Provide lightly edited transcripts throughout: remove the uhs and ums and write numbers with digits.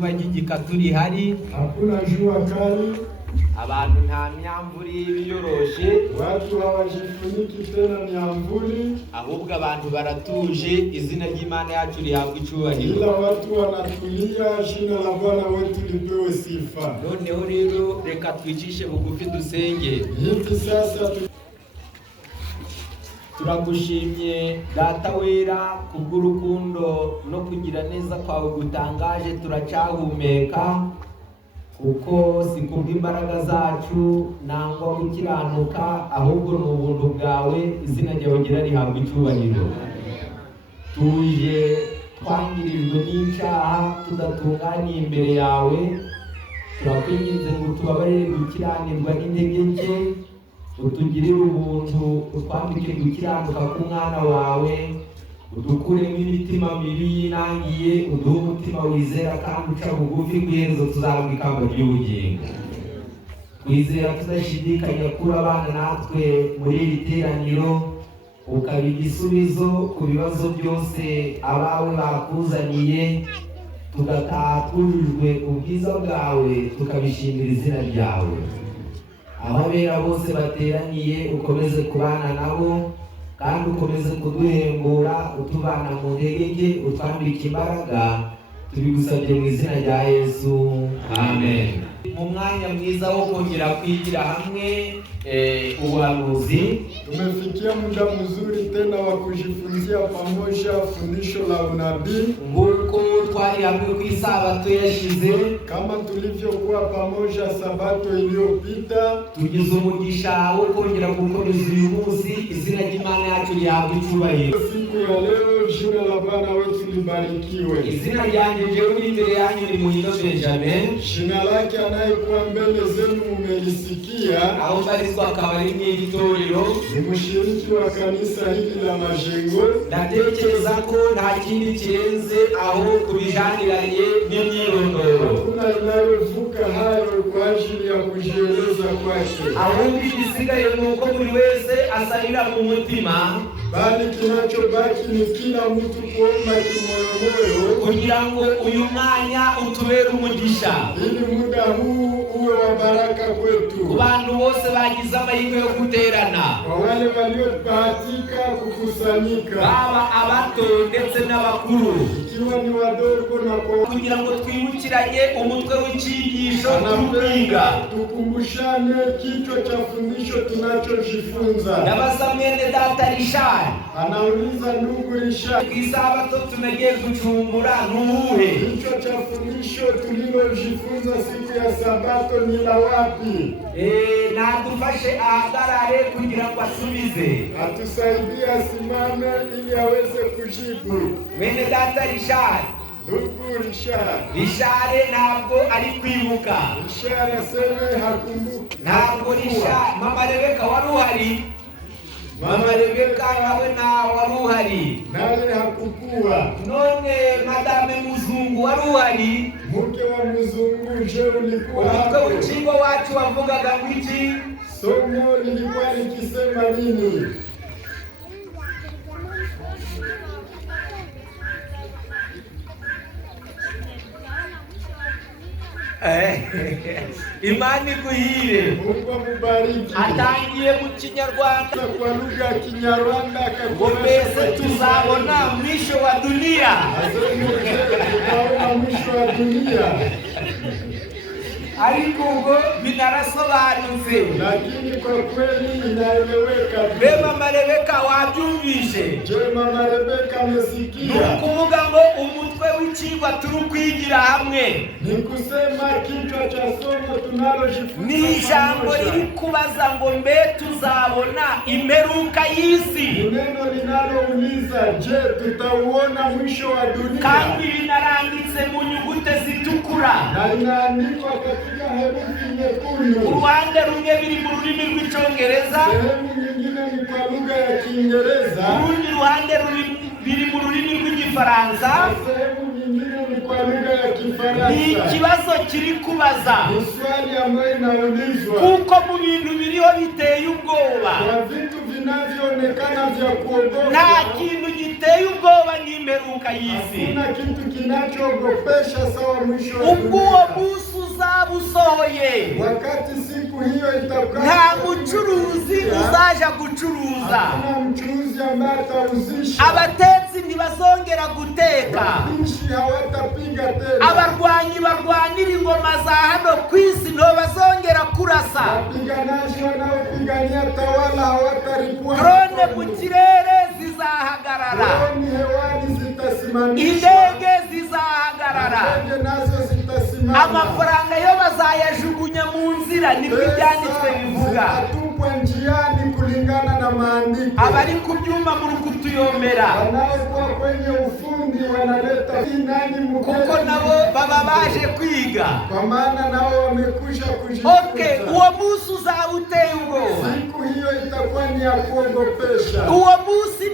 Bagigika turi hari hakuna jua kali, abantu nta myamvuri biyoroshe, watu hawajifuniki tena myamvuli, ahubwo abantu baratuje, izina ry'Imana yacu rihabwa icubahiro. ila watu wanatulia, jina la Bwana wetu lipewe sifa. Noneho rero reka twicishe bugufi dusenge. Hivi sasa Turagushimye Data wera kubw'urukundo no kugira neza kwawe gutangaje, turacyahumeka kuko si kubw'imbaraga zacu nangwa gukiranuka, ahubwo ni ubuntu bwawe, izina ryawe gira rihabwa icubahiro. Tuje twangirijwe n'icyaha, tudatunganiye imbere yawe, turakwinginze ngo tubabarire gukiranirwa n'intege nke, utugirire ubuntu, utwambike gukiranuka k'umwana wawe, udukuremo imitima mibi yinangiye, uduhe umutima wizera kandi uca bugufi, k'iherezo tuzahabwa ikamba ry'ubugingo. Twizera tudashidikanya kuri abana natwe muri iri teraniro, ukaba igisubizo ku bibazo byose abawe bakuzaniye, tugataha twujujwe ubwiza bwawe, tukabishimira izina ryawe. Ababera bose bateraniye ukomeze kubana nabo, kandi ukomeze kuduhembura, utuvana mu ntege nke, utwambika imbaraga, tubigusabye mu izina rya Yesu, amen. Mu mwanya mwiza wo kongera kwigira hamwe ubuhanuzi, tumefikia muda mzuri tena wa kujifunzia pamoja fundisho la unabii, nguko twari hamwe ku isabato yashize, kama tulivyokuwa pamoja sabato iliyopita. tugize umugisha wo kongera gukomeza uyu munsi, izina ry'Imana yacu rihabwa icubahiro. Siku ya leo jina la Bwana wetu libarikiwe. Izina ryanjye jewe uri imbere yanyu ni Muhindo Benjamin, Jina lake anayekuwa mbele zenu mumelisikia, aho mbarizwa akaba ari mw'itorero. ni mshiriki wa kanisa hili la Majengo. Ndatekereza ko nta kindi kirenze aho kubijaniranye n'imyirondoro, Hakuna inayovuka hayo kwa ajili ya kujieleza kwake, ahubwo igisigaye ni uko buri wese asarira mu mutima, bali kinachobaki ni kila mtu kuomba kimoyomoyo, kugira ngo uyu mwanya utubere umugisha ili muda huu uwe wa baraka ku kwetu, bantu bose bagize amahirwe yo guterana, kwa wale waliobahatika kukusanyika, baba abato ndetse n'abakuru, ikiwa ni wadogo na kwa kugira ngo twibukiranye umutwe w'icyigisho turiga. tukumbushane kichwa cha fundisho tunachojifunza. Ndabaza mwene data Richard, Anauliza ndugu Richard, ku isabato tumegiye gucumbura n'ubuhe? kichwa cha fundisho tulilojifunza siku ya sabato ni la wapi? Nadufashe ahagarare kugira ngo asubize. Atusaidie asimame ili aweze kujibu. Mwene data Richard, Ndugu Richard ntabwo ari kwibuka. Richard aseme hakumbuki. Ntabwo Richard, mama Rebeka wari uhari? Mama Rebeka nawe wari uhari? Naye hakukuwa. None madame Muzungu wari uhari? Mke wa Mzungu je ulikuwa Umutwe hapo? w'icigwa wacu wavugaga ngo iki? Somo lilikuwa likisema nini? Imani iguhire. Mungu amubariki. Atangiye mu Kinyarwanda Kwa lugha ya Kinyarwanda ngo mbese tuzabona mwisho wa dunia. Tutaona mwisho wa dunia. Ariko ubwo binarasobanutse. Lakini kwa kweli inaeleweka. Mama Rebeka wabyumvise? Je, Mama Rebeka amesikia? Ni ukuvuga ngo umutwe w'icigwa turi kwigira hamwe, Ni kusema kichwa cha somo tunalojifunza ni ijambo riri kubaza ngo mbe tuzabona imperuka y'isi. neno linalouliza je, tutauona mwisho wa dunia? Kandi binaranditse mu nyugute zitukura. Na inaandikwa katika herufi nyekundu. Uruhande rumwe biri mu rurimi rw'Icyongereza, Sehemu nyingine ni kwa lugha ya Kiingereza. urundi ruhande biri mu rurimi rw'Igifaransa. Sehemu nyingine ni kwa lugha ya Kifaransa. Ni ikibazo kiri kubaza, Ni swali ambayo inaulizwa kuko mu bintu biriho biteye ubwoba, kwa vitu vinavyoonekana vya kuogofya. nta kintu giteye ubwoba n'imperuka y'isi. Hakuna kitu kinachoogopesha sawa mwisho wa ubwo dunia. uwo munsi uzaba usohoye, Wakati siku hiyo itakuwa, nta mucuruzi uzaja gucuruza, hakuna mchuuzi ambaye atauzisha. abatetsi ntibazongera guteka, Wapishi hawatapiga tena. abarwanyi barwanira ingoma za hano ku isi ntibazongera kurasa, Wapiganaji wanaopigania tawala hawataripua. drone mu kirere zizahagarara, Droni hewani zitasimamishwa. indege zizahagarara, Ndege nazo zitasimama. amafaranga yo bazayajugunya mu nzira, nibwo ibyanditswe bivuga. Zitatupwa njiani kulingana na maandiko. abari ku byuma muri kutuyomera, Wanaokuwa kwenye ufundi wanaleta nani kuko mkeo, nabo baba baje kwiga. kwa maana nao wamekusha kujifunza. Okay, uwo munsi uzaba uteye ubwoba. Siku hiyo itakuwa ni ya kuogopesha. uwo munsi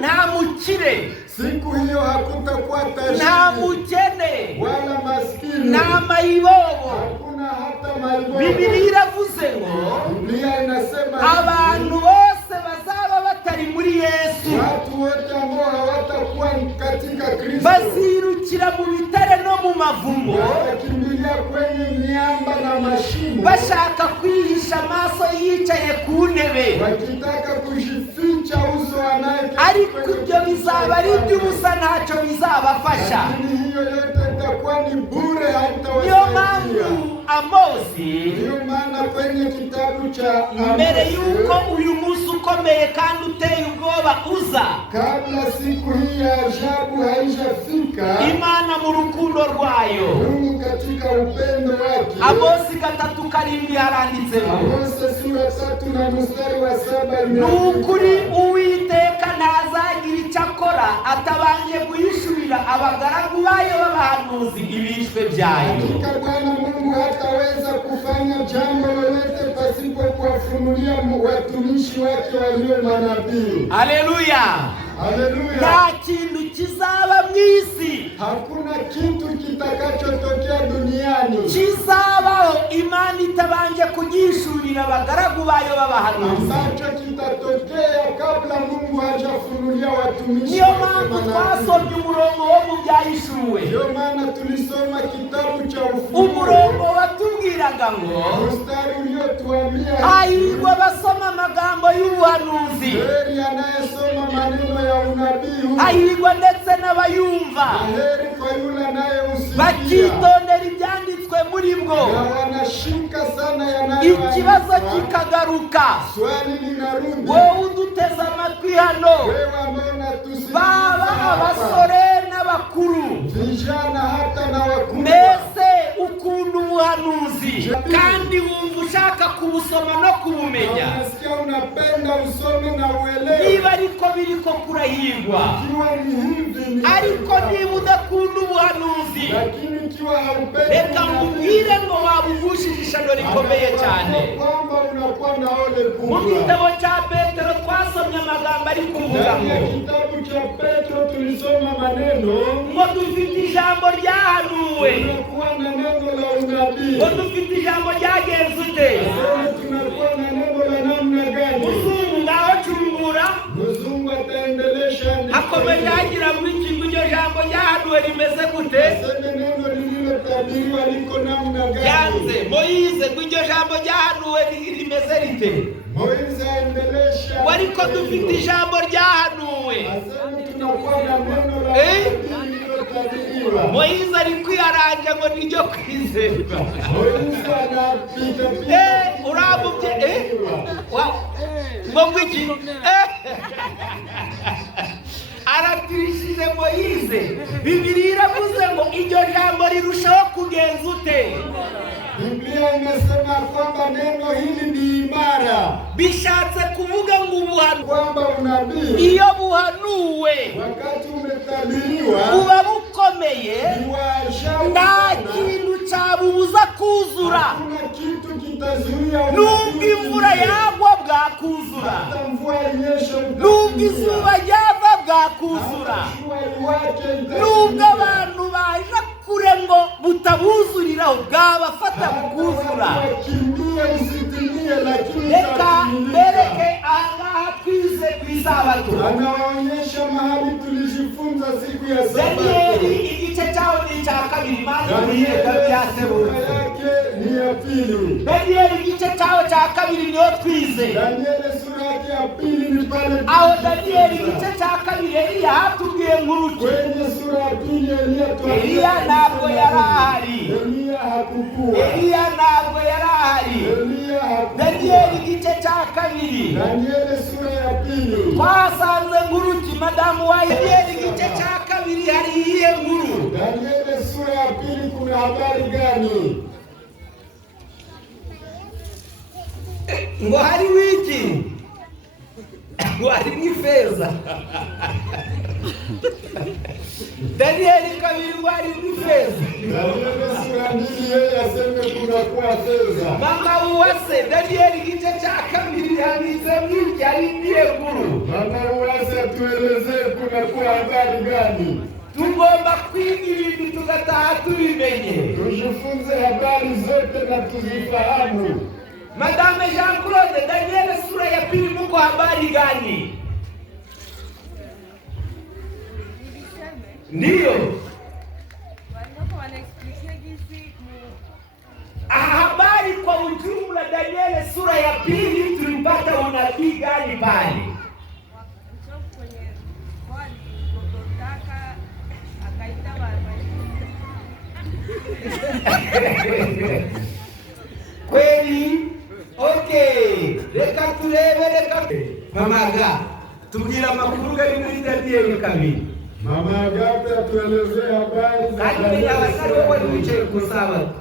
nta mukire, Siku hiyo hakutakuwa nta tajiri mukene, wala maskini, nta mayibobo. hakuna hata maibobo. Bibiliya iravuze ngo Biblia inasema abantu bose bazaba batari muri Yesu watu wote ambao hawatakuwa katika Kristo bazirukira mu bitare no mu mavumo, watakimbilia kwenye miamba na mashimo, bashaka kwihisha amaso yicaye ku ntebe, wakitaka kujificha uso anayeketi ariko kwenye ibyo bizaba ari kiti cha iby'ubusa, ntacyo bizabafasha. lakini hiyo yote itakuwa ni bure, Niyo haitawasaidia. mpamvu Amosi, Ndiyo maana kwenye kitabu cha mbere Amosi, yuko uyu munsi ukomeye kandi uteye ubwoba uza, kabla siku hii ya ajabu haijafika, Imana mu rukundo rwayo, Mungu katika upendo wake, Amosi 3:7 haranditseho, Amosi sura 3 na mstari wa 7 nukuri Uwiteka ntazagira icyo akora atabanje guhishurira abagaragu bayo b'abahanuzi ibishwe byayo. Hakika Bwana Mungu hataweza kufanya jambo lolote pasipo kuwafunulia watumishi wake walio manabii. Haleluya! Haleluya! Nta kintu kizaba mu isi Hakuna kitu kitakachotokea duniani kizabaho Imana itabanje kugishurira abagaragu bayo b'abahanuzi. ambacho kitatokea kabla Mungu hajafunulia watumishi Niyo wake mpamvu manabii. twasomye umurongo wo mu byahishuwe, Ndio maana tulisoma kitabu cha umurongo Ufunuo, watubwiraga ngo mstari uliotuambia hahirwa basoma amagambo y'ubuhanuzi, heri anayesoma maneno ya unabii, hahirwa ndetse n'abayumva, heri kwa yule anayeusikia bakitondera ibyanditswe muri bwo. na wanashika sana Ikibazo yanayoandikwa. kikagaruka, Swali linarudi, wowe uduteze amatwi hano, wewe ambao unatusikiliza baba hapa, abasore n'abakuru, vijana hata na wakubwa, mbese ukunda ubuhanuzi kandi wumva ushaka kubusoma no kubumenya, unasikia unapenda usome na uelewe. niba ariko biriko kurahirwa. Ikiwa ni hivi ni Ariko niba udakunda ubuhanuzi, lakini ikiwa haupendi reka nkubwire ngo wabugushije ishano rikomeye cyane. kwamba unakuwa na ole Mu kubwa. gitabo cya Petero twasomye amagambo ari kuvuga Ndani ya ngo kitabu cha Petro tulisoma maneno, ngo dufite ijambo ryahanuwe, tunakuwa na neno la unabii. ngo dufite ijambo ryagenze ute. Sasa tunakuwa na neno la namna gani? Muzungu ngaho cungura, Mzungu ataendelesha hakomeje hagira ngo iki ngo iryo jambo ryahanuwe rimeze gute. Sema neno lililotabiriwa liko namna gani? Yanze Moyize ngo iryo jambo ryahanuwe rimeze rite. Moize aendelesha. Ariko dufite ijambo ryahanuwe. Asema tunakuwa na neno la lililotabiriwa. Moyize ari kwiyaranja ngo niryo kwizerwa. Moize anapita Urabubye ngo ngwiki aratirishije Moyize. Bibiliya iravuze ngo iryo jambo rirushaho kugenza ute. Biblia imesema kwamba neno hili ni imara, Bishatse kuvuga ngo ubuhanuzi, kwamba unabii iyo buhanuwe wakati umetabiriwa buba bukomeye, ni wa ajabu nta sana. kintu cyabubuza kuzura. Hakuna kitu kitazuia Nubwo imvura yagwa bwakuzura, hata mvua inyeshe, nubwo izuba ryava bwakuzura, nubwo abantu baje bure ngo butabuzuriraho bwabafata bukuzura. Reka mbereke ahangaha twize ku Isabato. Anawaonyesha mahali tulijifunza siku ya Sabato. Danieli igice cyaho ni icya kabiri, maze mwiga byasebutse. Ni ya pili. Danieli igice cyaho cya kabiri niyo twize. Danieli sura yake ya pili ni pale. Aho Danieli igice cya kabiri Eliya hatubwiye nk'uruki. Kwenye sura ya pili Eliya ntabwo yari ahari. Eliya hakukuwa. Eliya ntabwo yari ahari. Eliya hakukuwa. Danieli igice cya kabiri. Danieli sura ya pili. Twasanze nk'uruki madamu wa Danieli igice cya kabiri hari iyihe nkuru? Danieli sura ya pili kuna habari gani? Ngo hari wiki. Ngo hari mwifeza. Danieli kabiri ngo hari mwifeza. Danieli sura mbili yeye aseme kuna kuwa fedha. Mama uwase Danieli igice cya kabiri handitse mwiki hari iyihe nkuru? Mama uwase atuelezee kuna kuwa habari gani? Tugomba kwiga ibintu tugataha tubimenye. Tujifunze habari zote na tuzifahamu. Madame Jean Claude, Danieli sura ya pili muko habari gani? Ndiyo. Habari kwa ujumla Danieli sura ya pili tulipata unabii gani pale? Kweli? Okay. Reka turebe. Mamaga, tubwira amakuru gari muri Danieli kabiri. Mama Agape atuelezee habari za Danieli. Abasari wowe wicaye ku Sabato.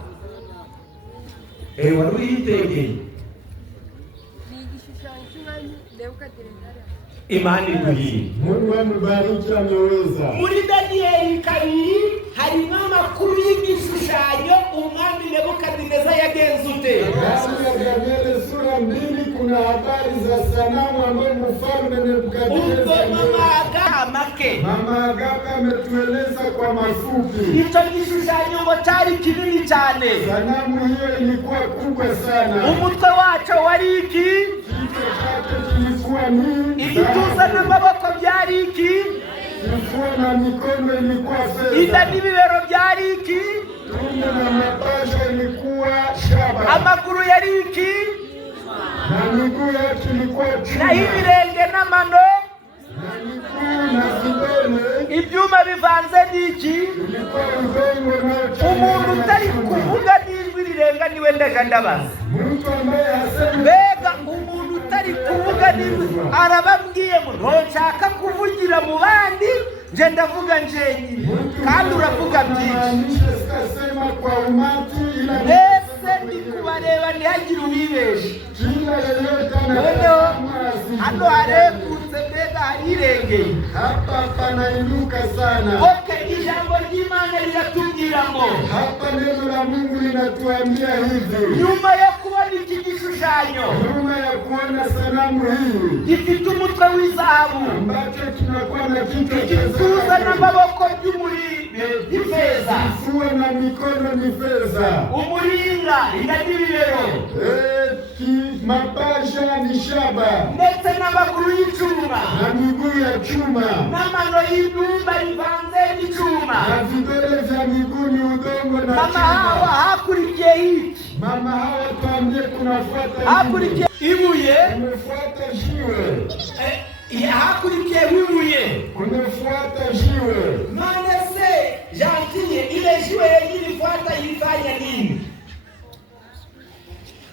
Wari uyitegeye. Imani iguhiye. Mungu amubariki ameweza. Muri Danieli kabiri harimo amakuru y'igishushanyo umwami Nebukadineza yagenze ute? Ndani ya Danieli sura mbili kuna habari za sanamu ambayo mfalme Nebukadineza. Mama Agape ametueleza kwa mafupi. Icyo gishushanyo ngo cyari kinini cyane. Sanamu hiyo ilikuwa kubwa sana. Umutwe wacho wari iki? Kichwa chake kilikuwa ni igituza n'amaboko byari iki? Kifua na mikono ilikuwa fedha. Inda n'ibibero byari iki? Tumbo na mapaja ilikuwa shaba. Amaguru yari iki? Na miguu yake ilikuwa chuma. Na ibirenge n'amano? Na miguu na vidole. Ibyuma bivanze n'iki? Ilikuwa udongo na uchanga. Umuntu utari kuvuga n'ijwi rirenga niwe ndaga ndabaza. Mtu ambaye hasemi. Mbega umuntu utari kuvuga n'ijwi arababwiye ngo nshaka kuvugira mu bandi nje ndavuga njenyine kandi uravuga byinshi. Sikasema kwa umati ila mbese ndi kubareba ntihagire ubibesha. kila yeyote hano harekutse mbega harirengeye. hapa panainuka sana. Okay, ijambo ry'Imana riratubwira ngo hapa neno la Mungu linatuambia hivi. nyuma yo kubona iki gishushanyo, nyuma ya kuona sanamu hii gifite umutwe w'izahabu ambacho kinakuwa na kichwa cha igituza n'amaboko y'ifeza, kifua na mikono ni fedha, umuringa inda n'ibibero, mapaja ni shaba, ndetse n'amaguru y'icuma na miguu ya chuma, n'amano y'ibumba rivanze n'icuma. na vidole vya miguu ni udongo na Mama Hawa hakurikiye hiki. Mama Hawa tuambie kunafuata hakurikiye ibuye, kumefuata jiwe. hakurikiye ibuye, kumefuata jiwe. none se Gentille ile jiwe yenyewe ifuata ilifanya nini?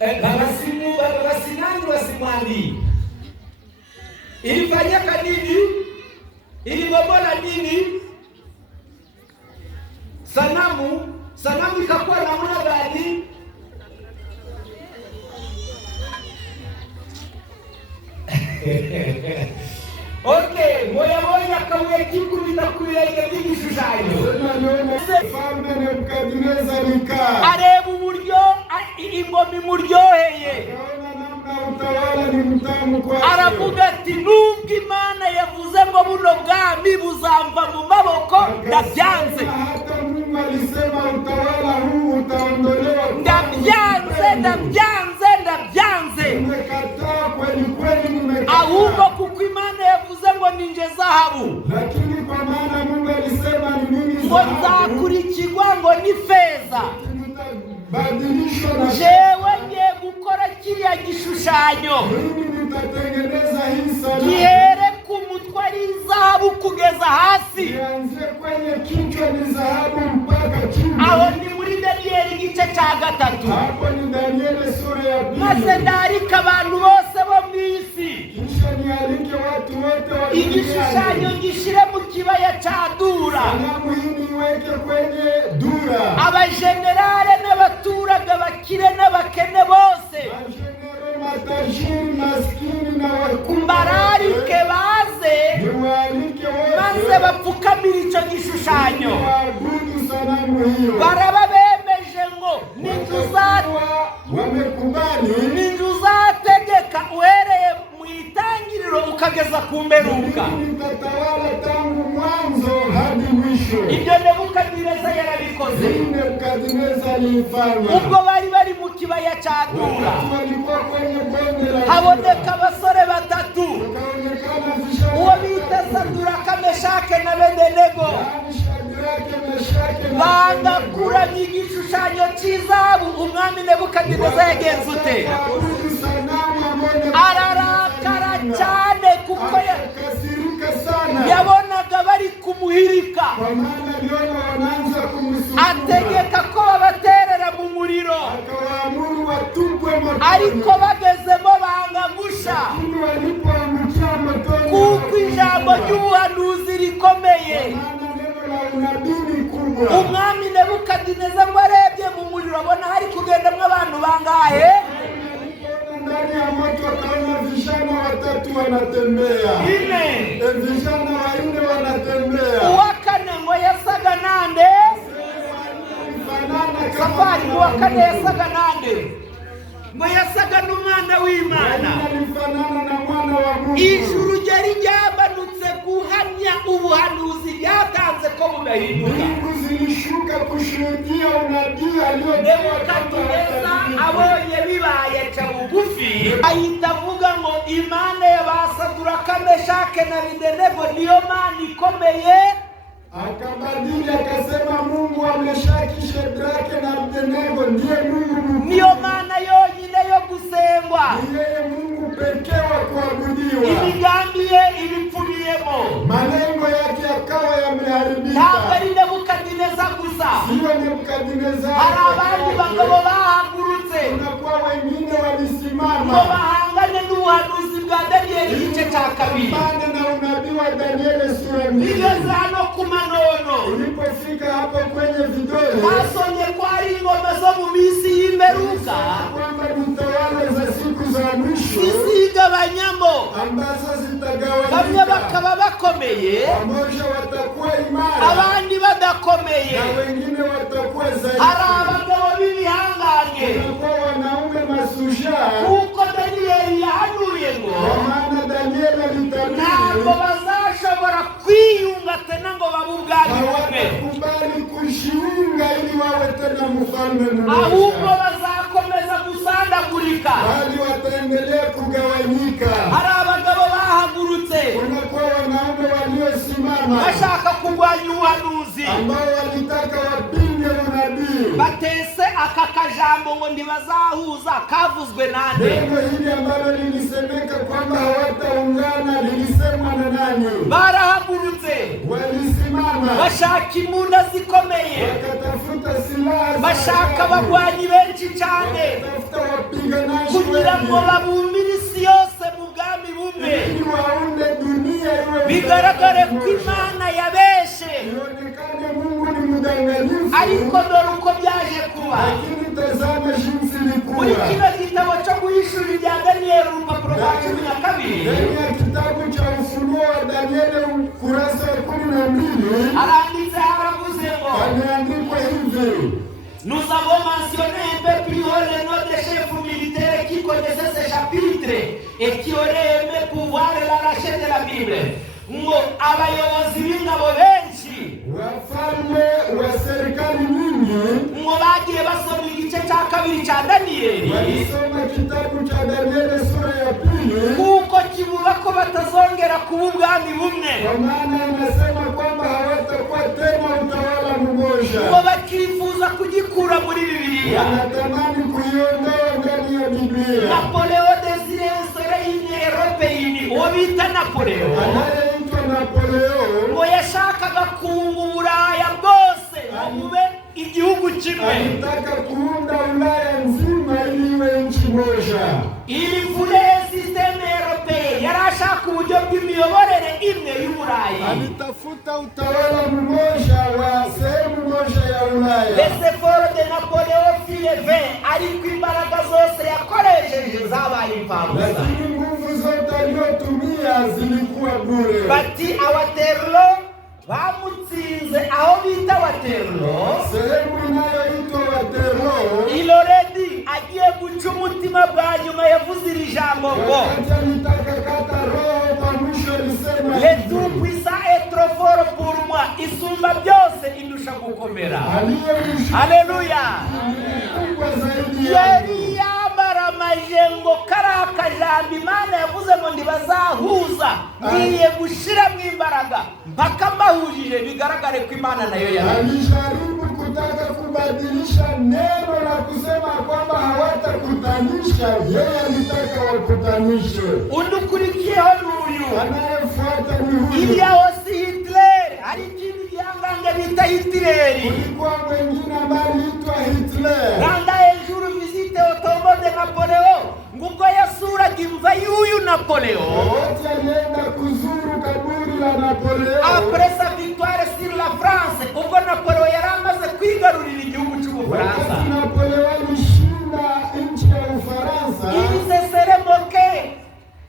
Baba Sinani wasimwambii ilifanyika nini? Ilibomola nini? Sanamu ikakuwa namna gani? Okay, moya kawe kikubita kubirenge by'igishushanyo. Mfalme Nebukadineza alikaa areba uburyo ingoma imuryoheye, utawala ni mtamu kwake. aravuga ati nubwo Imana yavuze ngo buno bwami buzamva mu maboko ndabyanze. Hata Mungu alisema ndabyanze. Ahubwo kuko Imana yavuze ngo ninje zahabu, lakini kwa maana Mungu alisema ni mimi ngo nzakurikirwa ngo ni feza. badilishwa na jewe ngiye gukora kiriya gishushanyo, nitatengeneza hii sanamu gihere ku mutwe ari zahabu kugeza hasi. ianze kwenye kichwa ni dhahabu mpaka chini. Aho ni muri Danieli igice cya 3. Hapo ni Danieli sura ya 2. Maze ndarika abantu bose bo mu isi, kisha nialike watu wote wa igishushanyo ngishire mu kibaya cya Dura. sanamu hii niweke kwenye Dura. Abajenerale n'abaturage bakire n'abakene bose matajiri maskini na wakubwa mbararike baze niwaalike wote maze bapfukamira icyo gishushanyo. waabudu sanamu hiyo. Baraba bemeje ngo wamekubali ninju uzategeka uhereye mu itangiriro ukageza ku mperuka. nitatawala tangu mwanzo hadi mwisho. Ibyo Nebukadineza yarabikoze. Nebukadineza alifanya. Ubwo bari mu kibaya cya Dura, walikuwa kwenye bonde la haboneka abasore batatu, wakaonekana vishana uwo bita Saduraka, Meshake na Abedenego. Banga kuramya igishushanyo cy'izahabu. Umwami Nebukadineza yagenze ute? Ararakara cyane kuko yabonaga bari kumuhirika. Ategeka ko babaterera mu muriro, ariko bagezemo banga gusha kuko ijambo ry'ubuhanuzi rikomeye. Umwami Nebukadineza ngo arebye mu muriro abona hari kugendamo abantu bangahe? ndani ya moto akaona vijana watatu wanatembea. Vijana wanne wanatembea. Uwa kane ngo yasaga nande? Safari uwa kane yasaga nande? Ngo yasaga n'umwana w'Imana. Alifanana na mwana wa Mungu. Ijuru ryari ryamanutse guhamya ubuhanuzi byatanze ko budahinduka. Mbingu zilishuka kushuhudia unabii aliotoa. Nebukadineza abonye bibaye ca bugufi, ahita avuga ngo Imana ya Saduraka, Meshake na Abedenego niyo Mana ikomeye. Akabadili akasema Mungu wa Meshaki, Shadraka na Abedenego ndiye Mungu. Niyo Mana yonyine yo gusengwa. Ndiye Mungu pekee wa kuabudiwa. Imigambi ye ibipfumiyemo. Malengo yake yakawa yameharibika. Ntabwo ari Nebukadineza gusa. Sio Nebukadineza. Hari abandi bagabo bahagurutse. Kunakuwa wengine walisimama ngo bahangane n'ubuhanuzi bwa Danieli igice cya 2. na unabii wa Danieli sura 2. Bigeze hano ku manono. Ulipofika hapo kwenye vidole, basonye ko ari ingoma zo mu minsi y'imperuka, kwamba ni utawala za siku za mwisho zizigabanyamo, ambazo zitagawanyika. bamwe bakaba bakomeye, wamoja watakuwa imara, abandi badakomeye, na wengine watakuwa dhaifu. hari abagabo b'ibihangange, watakuwa wanaume mashujaa, kuko Danieli yahanuye ngo kwa maana Danieli alitabiri ntabwo bazashobora kwiyunga tena ngo babe ubwami bumwe, hawatakubali kujiunga ili wawe tena mfalme ahubwo mmoja, bazakomeza gusandagurika. bali wataendelea kugawanyika. Hari abagabo bahagurutse Kunakuwa wanaume waliosimama bashaka kurwanya ubuhanuzi, ambao walitaka wapinge unabii. batese aka kajambo ngo ntibazahuza kavuzwe nande? Neno hili ambalo lilisemeka kwamba hawataungana lilisemwa na nani? Barahagurutse Walisimama bashaka imbunda zikomeye, wakatafuta silaha, bashaka abagwanyi benshi cyane wakatafuta wapiganaji kugira ngo wengi babumbire isi yose mu bwami bumwe. ili waunde dunia iwe Bigaragare ko Imana yabeshe, ionekane Mungu ni mdanganyifu. ariko dore uko byaje kuba. Lakini tazama jinsi Muri ilikuwa. kino gitabo cyo guhishura ibya Danieli urupapuro rwa 12 Ndani ya kitabu cha Ufunuo wa Danieli ukurasa wa 12 aranditse haravuze ngo pameandikwa hivi: nous avons mentionné un peu plus haut le nom des chefs militaires qui connaissaient ce chapitre et qui auraient aimé pouvoir l'arracher de la Bible. Ngo abayobozi b'ingabo benshi wafalme wa serikali nyingi ngo bagiye basoma igice cya kabiri cya Daniyeli, walisoma kitabu cha Danieli sura ya 2, kuko kivuga ko batazongera kuba ubwami bumwe, kwa maana inasema kwamba hawatakuwa tena utawala mmoja. ngo bakifuza kugikura muri Bibiliya. Wanatamani kuiondoa ndani ya Biblia. Napoleon Desire Sereine Européenne, uwo bita Napoleon, Anayeitwa Napoleon ngo yashakaga kunga Uburaya bwose ngo bube igihugu kimwe. alitaka kuunda Ulaya nzima ili iwe nchi moja. Il voulait un système européen, yarashaka uburyo bw'imiyoborere imwe y'Uburaya. Alitafuta utawala mmoja wa sehemu moja ya Ulaya. Les efforts de Napoleon furent vains, ariko imbaraga zose yakoresheje zabaye imfabusa. Lakini nguvu zote aliyotumia zilikuwa bure. Bati Waterloo bamutsinze aho bita Waterloo, Sehemu inayoitwa Waterloo, il aurait dit agiye guca umutima bwa nyuma yavuze iri jambo ngo wakati alitaka kata roho kwa mwisho alisema le tout puissant est trop fort pour moi, isumba byose indusha gukomera. Haleluya. kubwa zaidi Yari yamaramaje ngo kariya kajambo Imana yavuze ngo ntibazahuza, ngiye gushiramo imbaraga mpaka mbahujije bigaragare ko Imana nayo alijaribu kutaka kubadilisha neno na kusema kwamba hawatakutanisha. Yeye alitaka wakutanishe. Undukurikiyeho n'uyu Anayefuata ni huyu. iriyaho si Hitler, hari ikintu gihangange bita Hitler. Kulikuwa mwengine ambaye aliitwa Hitler. Randa hejuru visite otombo de Napoleon, ngubwo yasuraga imva y'uyu Napoleon Wote alienda kuzuru kaburi la Napoleon. après sa victoire sur la France, ubwo Napoleon yari amaze kwigarurira igihugu cy'Ubufaransa. Wakati Napoleon alishinda nchi ya Ufaransa, Il se serait moqué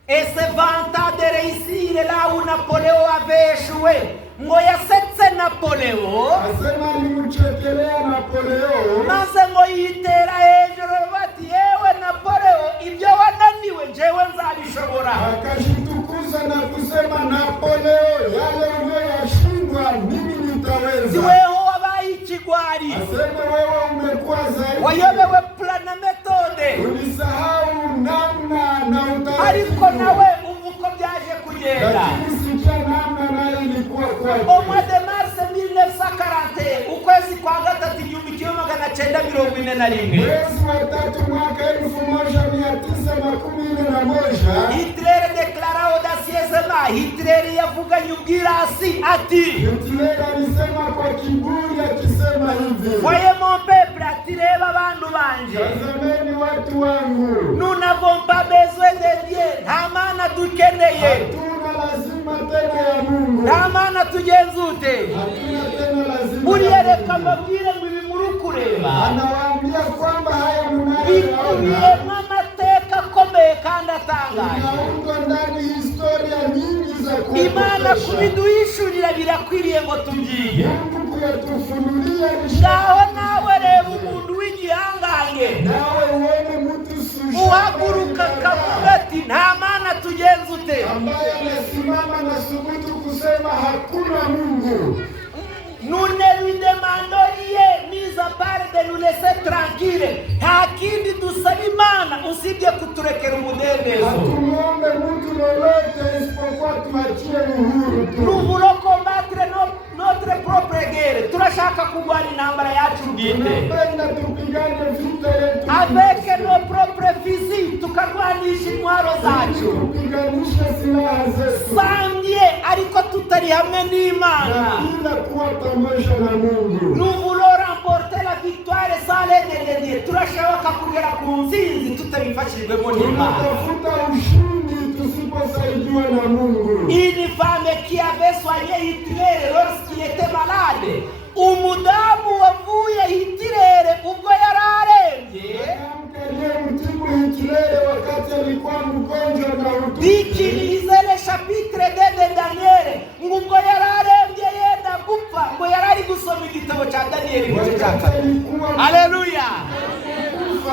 et se vanta de réussir là où Napoléon avait échoué. Ngo yasetse Napoleon, asema alimchekelea Napoleon. maze ngo yitera hejuru bati yewe Napoleon, ibyo wananiwe njyewe nzabishobora. Akashitukuza na kusema, Napoleon, yale uliyoyashindwa mimi nitaweza. Siweho wabaye ikigwari, Asema wewe umekuwa zaidi. wayobewe plan na metode, Ulisahau namna na utaratibu. ariko nawe ubu uko byaje kugenda. Lakini sikia namna nayo ilikuwa kwake. Au mois de mars 1941, ukwezi kwa gatatu 1941, Mwezi wa 3 mwaka 1941, Hitler déclara audacieusement, Hitler yavuganye ubwirasi ati, Hitler alisema kwa kiburi akisema hivi, voyez mon peuple, ati reba bantu banje, tazameni watu wangu, nous n'avons pas besoin de Dieu, nta mana dukeneye, hatuna lazima tena ya Mungu, nta mana tugenzute. hatuna tena lazima. Buriya reka mbabwire ngo ibi muri kureba Anawaambia kwamba haya mnayoyaona bikubiyemo amateka akomeye kandi atangaje. inaundwa ndani historia nyingi za Imana kuogopesha. kubiduhishurira birakwiriye ngo tubyige. Mungu kuyatufunulia Ngaho nawe reba umuntu w'igihangange nawe uone mtu sushaka uhaguruka akavuga ati nta mana tugenzute. ambaye anasimama na subutu kusema hakuna Mungu. Nous ne lui demandons rien, mis à part de nous laisser tranquille. Nta kindi dusaba Imana usibye kuturekera umudendezo. Hatumuombe mtu lolote isipokuwa tuachie uhuru tu. Nous voulons combattre notre propre guerre. Turashaka kurwana intambara yacu bwite. Tunapenda tupigane vita yetu Avec nos propres fusils, tukarwanisha intwaro zacu. tupiganishe silaha zetu Samye ariko tutari hamwe n'Imana. bila kuwa pamoja na Mungu. Nous voulons remporter la victoire sans l'aide de Dieu. Turashaka kugera ku ntsinzi tutabifashijwemo n'Imana. Tunatafuta ushindi tusiposaidiwa na Mungu. Une femme qui avait soigné Hitler lorsqu'il était malade. Umudamu wavuye Hitler ubwo yararembye. Aliyemtibu Hitler wakati alikuwa mgonjwa na utupu. Dikirize le chapitre de Daniel. Ubwo yararembye yenda gupfa. Ngo yarari gusoma igitabo cya Daniel igice cya kabiri. Haleluya.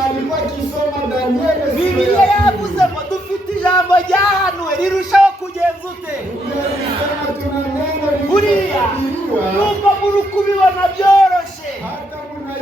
Alikuwa akisoma Danieli. Bibiliya yavuze ngo dufite ijambo ryahanuwe rirushaho kugenza ute. Buriya nubwo muri kubibona byoroshe, hata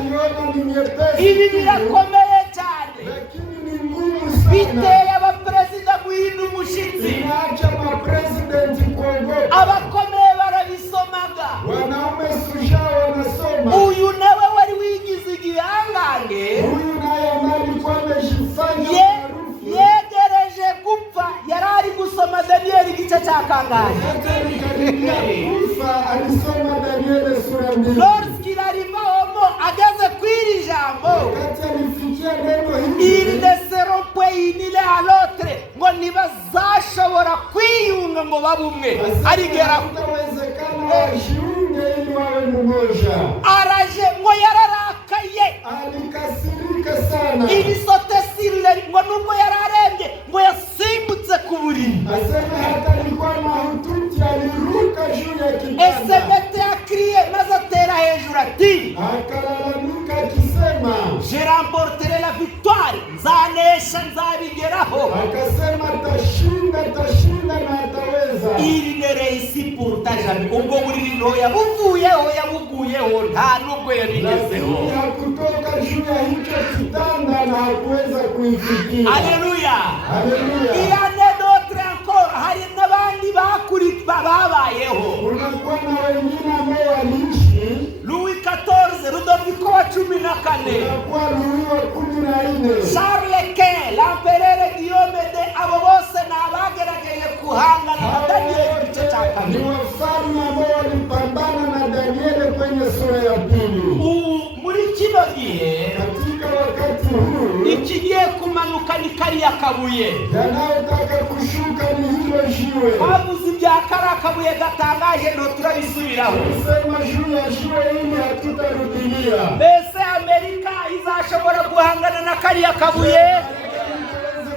aliona ni nyepesi, ibi birakomeye cyane, lakini ni ngumu sana. Biteye abaperezida guhinda umushitsi, Inaacha mapresidenti kuogopa. abakomeye barabisomaga, Wanaume sujaa wanasoma. uyu nawe wari wigize igihangange, Huyu naye alikuwa amejifanya maarufu. yegereje gupfa, yari ari gusoma Danieli igice cya kangahe? Kufa alisoma Danieli sura 2. Lorski arivahomo ageze kw'iri jambo, Wakati alifikia neno hili, il ne seront point unis l'un à l'autre, ngo ntibazashobora kwiyunga ngo babe umwe. Arigera Inawezekana wajiunge ili wawe mmoja. araje ngo yararakaye, Alikasirika sana. ibisote sille ngo nubwo yararembye ngo yasimbutse ku buriri, Asema hata alikuwa mahututi, aliruka juu ya kitanda. esemete akriye maze atera hejuru ati, Akalalamika akisema, je remporterai la victoire, nzanesha, nzabigeraho. akasema tashinda na ataweza. Il ne réussit pourtant jamais. Ubwo buriri yabuvuyeho yabuguyeho nta nubwo yabigezeho. Lakini hakutoka juu ya hicho kitanda na hakuweza kuifikia. Haleluya. Haleluya. Il y en a d'autres encore, hari n'abandi babayeho. Unakuwa na wengine ambao waliishi. Louis XIV, Rudoviko wa 14, Unakuwa Louis wa 14. Charles Quint, l'empereur Guillaume de, abo bose ni abagerageje kuhangana na Danieli igice cya Ni kabiri. wafalme ambao walipambana na Danieli kwenye sura ya 2. Muri kino gihe Katika wakati huu, ikigiye kumanuka ni kariya kabuye. yanayotaka kushuka ni hilo jiwe. Twavuze ibya kariya kabuye gatangaje ndo turabisubiraho. Sema juu ya jiwe hili hatutarudilia. Mbese Amerika izashobora guhangana na kariya kabuye?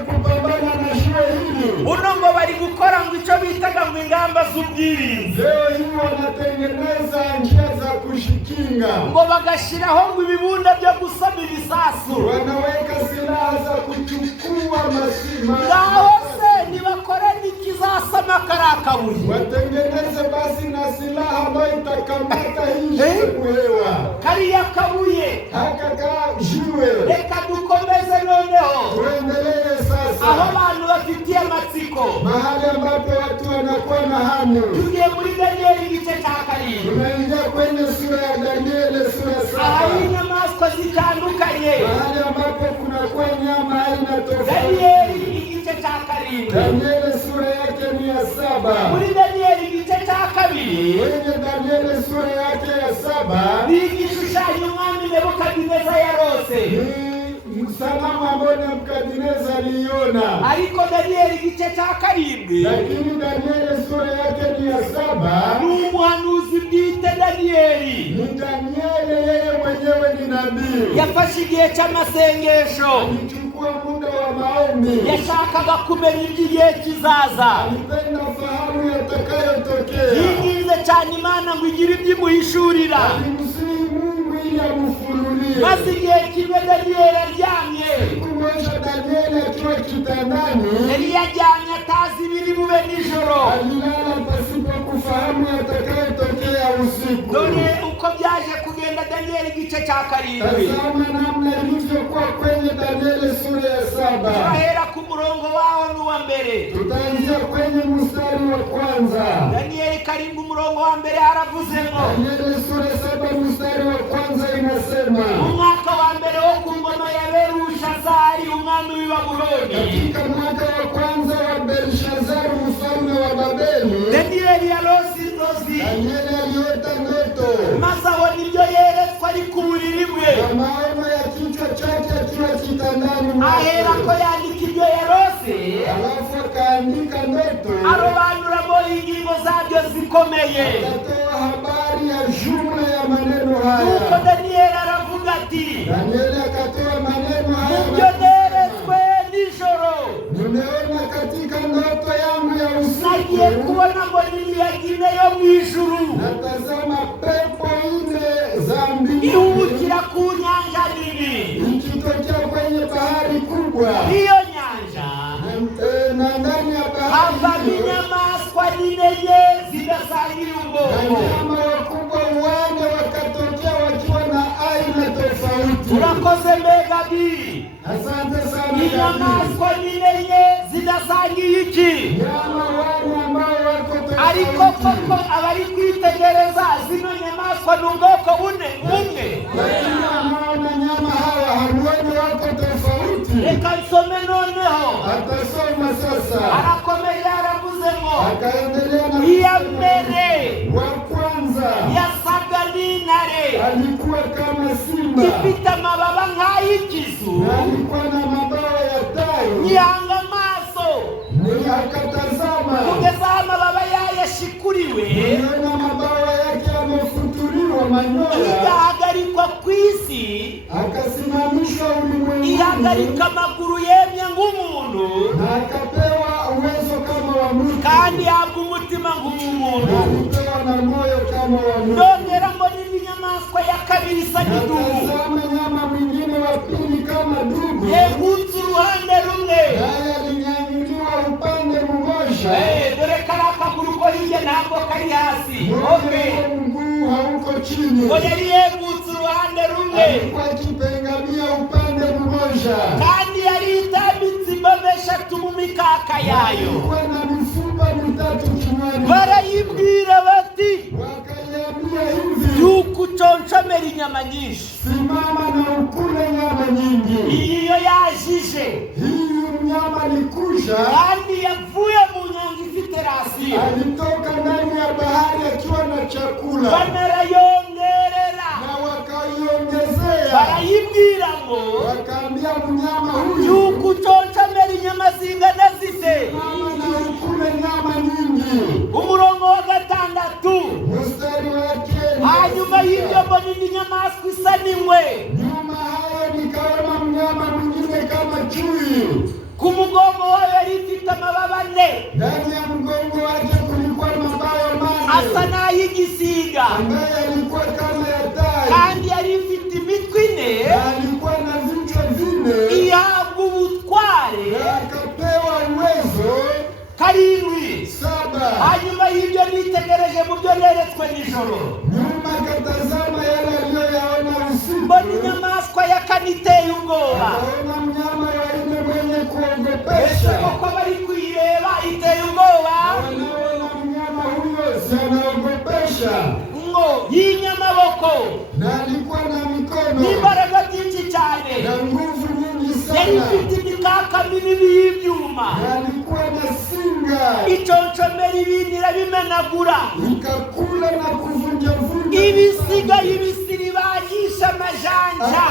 Kupambana na jiwe hili. Uno ngo bari gukora ngo icyo bitaga ngo ingamba z'ubwirinzi, Leo hii wanatengeneza njia za kushikinga. ngo bagashiraho ngo ibibunda byo gusama ibisasu. Wanaweka silaha za kuchukua Ngaho se nibakore n'ikizasama kariya kabuye. watengeneze basi na silaha ambayo itakamata hii jiwe kuhewa. Kariya kabuye Haka jiwe. reka dukomeze noneho Tuendelee aho sasa. abantu bafitiye amatsiko. Mahali ambapo watu wanakuwa na hamu. Tugiye muri Danieli igice cya karindwi, Tunaingia kwenye sura ya Danieli sura ahari 7. inyamaswa zitandukanye. Mahali ambapo kunakuwa nyama aina tofauti. Danieli igice cya karindwi, Danieli sura yake ni ya 7. muri Danieli igice cya kabiri Kwenye Danieli sura yake ya 7 ni igishushanyo umwami Nebukadineza yarose. ni msanamu ambao Nebukadineza aliona. Ariko Danieli igice cya karindwi Lakini Danieli sura yake ni ya 7 ni umuhanuzi bwite Danieli. ni Danieli yeye mwenyewe ni nabii. Yafashe igihe cy'amasengesho, Alichukua muda wa maombi. yashakaga kumenya iby'igihe kizaza. Alipenda fahamu yatakayotokea. Yinginze cyane Imana ngo igire ibyo imuhishurira. Alimsihi Mungu ili amfunulie. Maze igihe kimwe Danieli aryamye, Siku moja Danieli akiwa kitandani yari yaryamye atazi ibiri bube nijoro. alilala pasipo kufahamu yatakayotokea usiku. Dore uko byaje kugenda Danieli igice cya karindwi. Tazama namna ilivyokuwa kwenye Danieli sura ya 7. Turahera ku murongo waho n'uwa mbere. Tutaanzia kwenye mstari wa kwanza. Danieli karindwi umurongo wa mbere haravuze ngo, Danieli sura ya 7 mstari wa kwanza inasema, umwaka wa mbere wo ku ngoma ya Berushazari umwami w'i Babuloni, katika mwaka wa kwanza wa Belshazaru mfalme wa Babeli, Danieli yarose inzozi, Danieli aliota ndoto maze abona ibyo yeretswe ari ku buriri bwe. na maono ya kichwa chake akiwa kitandani Ahera ko mwake. yandika ibyo yarose, Alafu akaandika ndoto, arobanuramo ingingo zabyo zikomeye. akatoa habari ya jumla ya maneno Nuko haya. Danieli aravuga ati, Danieli akatoa maneno haya, ibyo neretswe nijoro nimeona katika ndoto yangu ya nagiye usiku, kubona ngo ni imiyaga ine yo mu ijuru natazama pepo 4 za mbinguni ihubukira ku nyanja nini. ikitokea kwenye bahari kubwa, Iyo nyanja na ndani ya bahari havamo hiyo inyamaswa n'inege zidasangira ubwoko. wanyama wakubwa 4 wakatokea wakiwa na aina tofauti. urakoze Megabi. Asante sana. Inyamaswa nyinenye zidasangiye iki? Nyama wale ambao wako tofauti. Ariko koko abari kwitegereza zino nyamaswa n'ubwoko bune umwe. Lakini anaona nyama hawa hamuoni wako tofauti. Reka nsome noneho. Atasoma sasa. Arakomeye aravuze ngo Akaendelea na iya mbere wa kwanza yasaga n'intare, alikuwa kama simba. ifite amababa nk'ay'ikizu, Na alikuwa na mabawa ya tai. nyanga amaso Ni akatazama. kugeza aho amababa yayo ashikuriwe, Niona mabawa yake yamefuturiwa manyoya. igahagarikwa ku isi, Akasimamishwa ulimwenguni. ihagarika amaguru yemye nk'umuntu, Na akapewa uwezo kama wa mtu. kandi yahabwa umutima Na nk'umuntu. alipewa na moyo kama wa mtu. Ndongera ngo n'inyamaswa ya kabiri isa n'idubu, Natazama nyama mwingine wa pili kama dubu. yegutse uruhande rumwe. Naye alinyanyuliwa upande mmoja. Dore kari akaguru ko hirya ntabwo kari hasi. Moja mguu hauko chini. Ngo yari yegutse uruhande rumwe, Alikuwa akipengamia upande mmoja. kandi yari itambitse imbavu eshatu mu mikaka yayo. Alikuwa na mifupa mitatu kinywani. Barayibwira bati Wakaiambia hivi, yuko uconshomera inyama nyinshi. simama na ukule nyama nyingi. Iyo yajije Hii mnyama alikuja, kandi yavuye mu nyanja ifite rasiyo, alitoka ndani ya bahari akiwa na chakula. banarayongerera, Na wakaiongezea. barayibwira ngo Wakaambia mnyama huyu, yuko uconshomera inyama zingana zite. simama na ukule nyama nyingi. Umurongo wa gatandatu, Mstari wake, hanyuma y'ibyo mbona indi nyamaswa isa n'ingwe, nyuma hayo nikaona mnyama mwingine kama chui. ku mugongo wayo yari ifite amababa ane, Ndani ya mgongo wake kulikuwa mabawa asa mane, n'ay'igisiga, ambaye alikuwa kama ya tai. kandi yari ifite imitwe ine, Na alikuwa na vichwa vine. ihabwa ubutware Na akapewa uwezo karindwi. 7. Hanyuma y'ibyo nitegereje mu byo neretswe nijoro, Nyuma akatazama yale aliyoyaona usiku. mbona inyamaswa ya kane iteye ubwoba. Akaona mnyama wa nne mwenye Ese kuogopesha. koko bari kuyireba iteye ubwoba? Wanaona mnyama huyo si anaogopesha. Ngo y'inyamaboko Na alikuwa na mikono n'imbaraga byinshi cyane, na nguvu nyingi yari sana. ifite imikaka minini y'ibyuma, Na alikuwa na singa. iconshomera ibintu irabimenagura, Ikakula na kuvunjavunja. ibisigaye ibisiribangisha amajanja.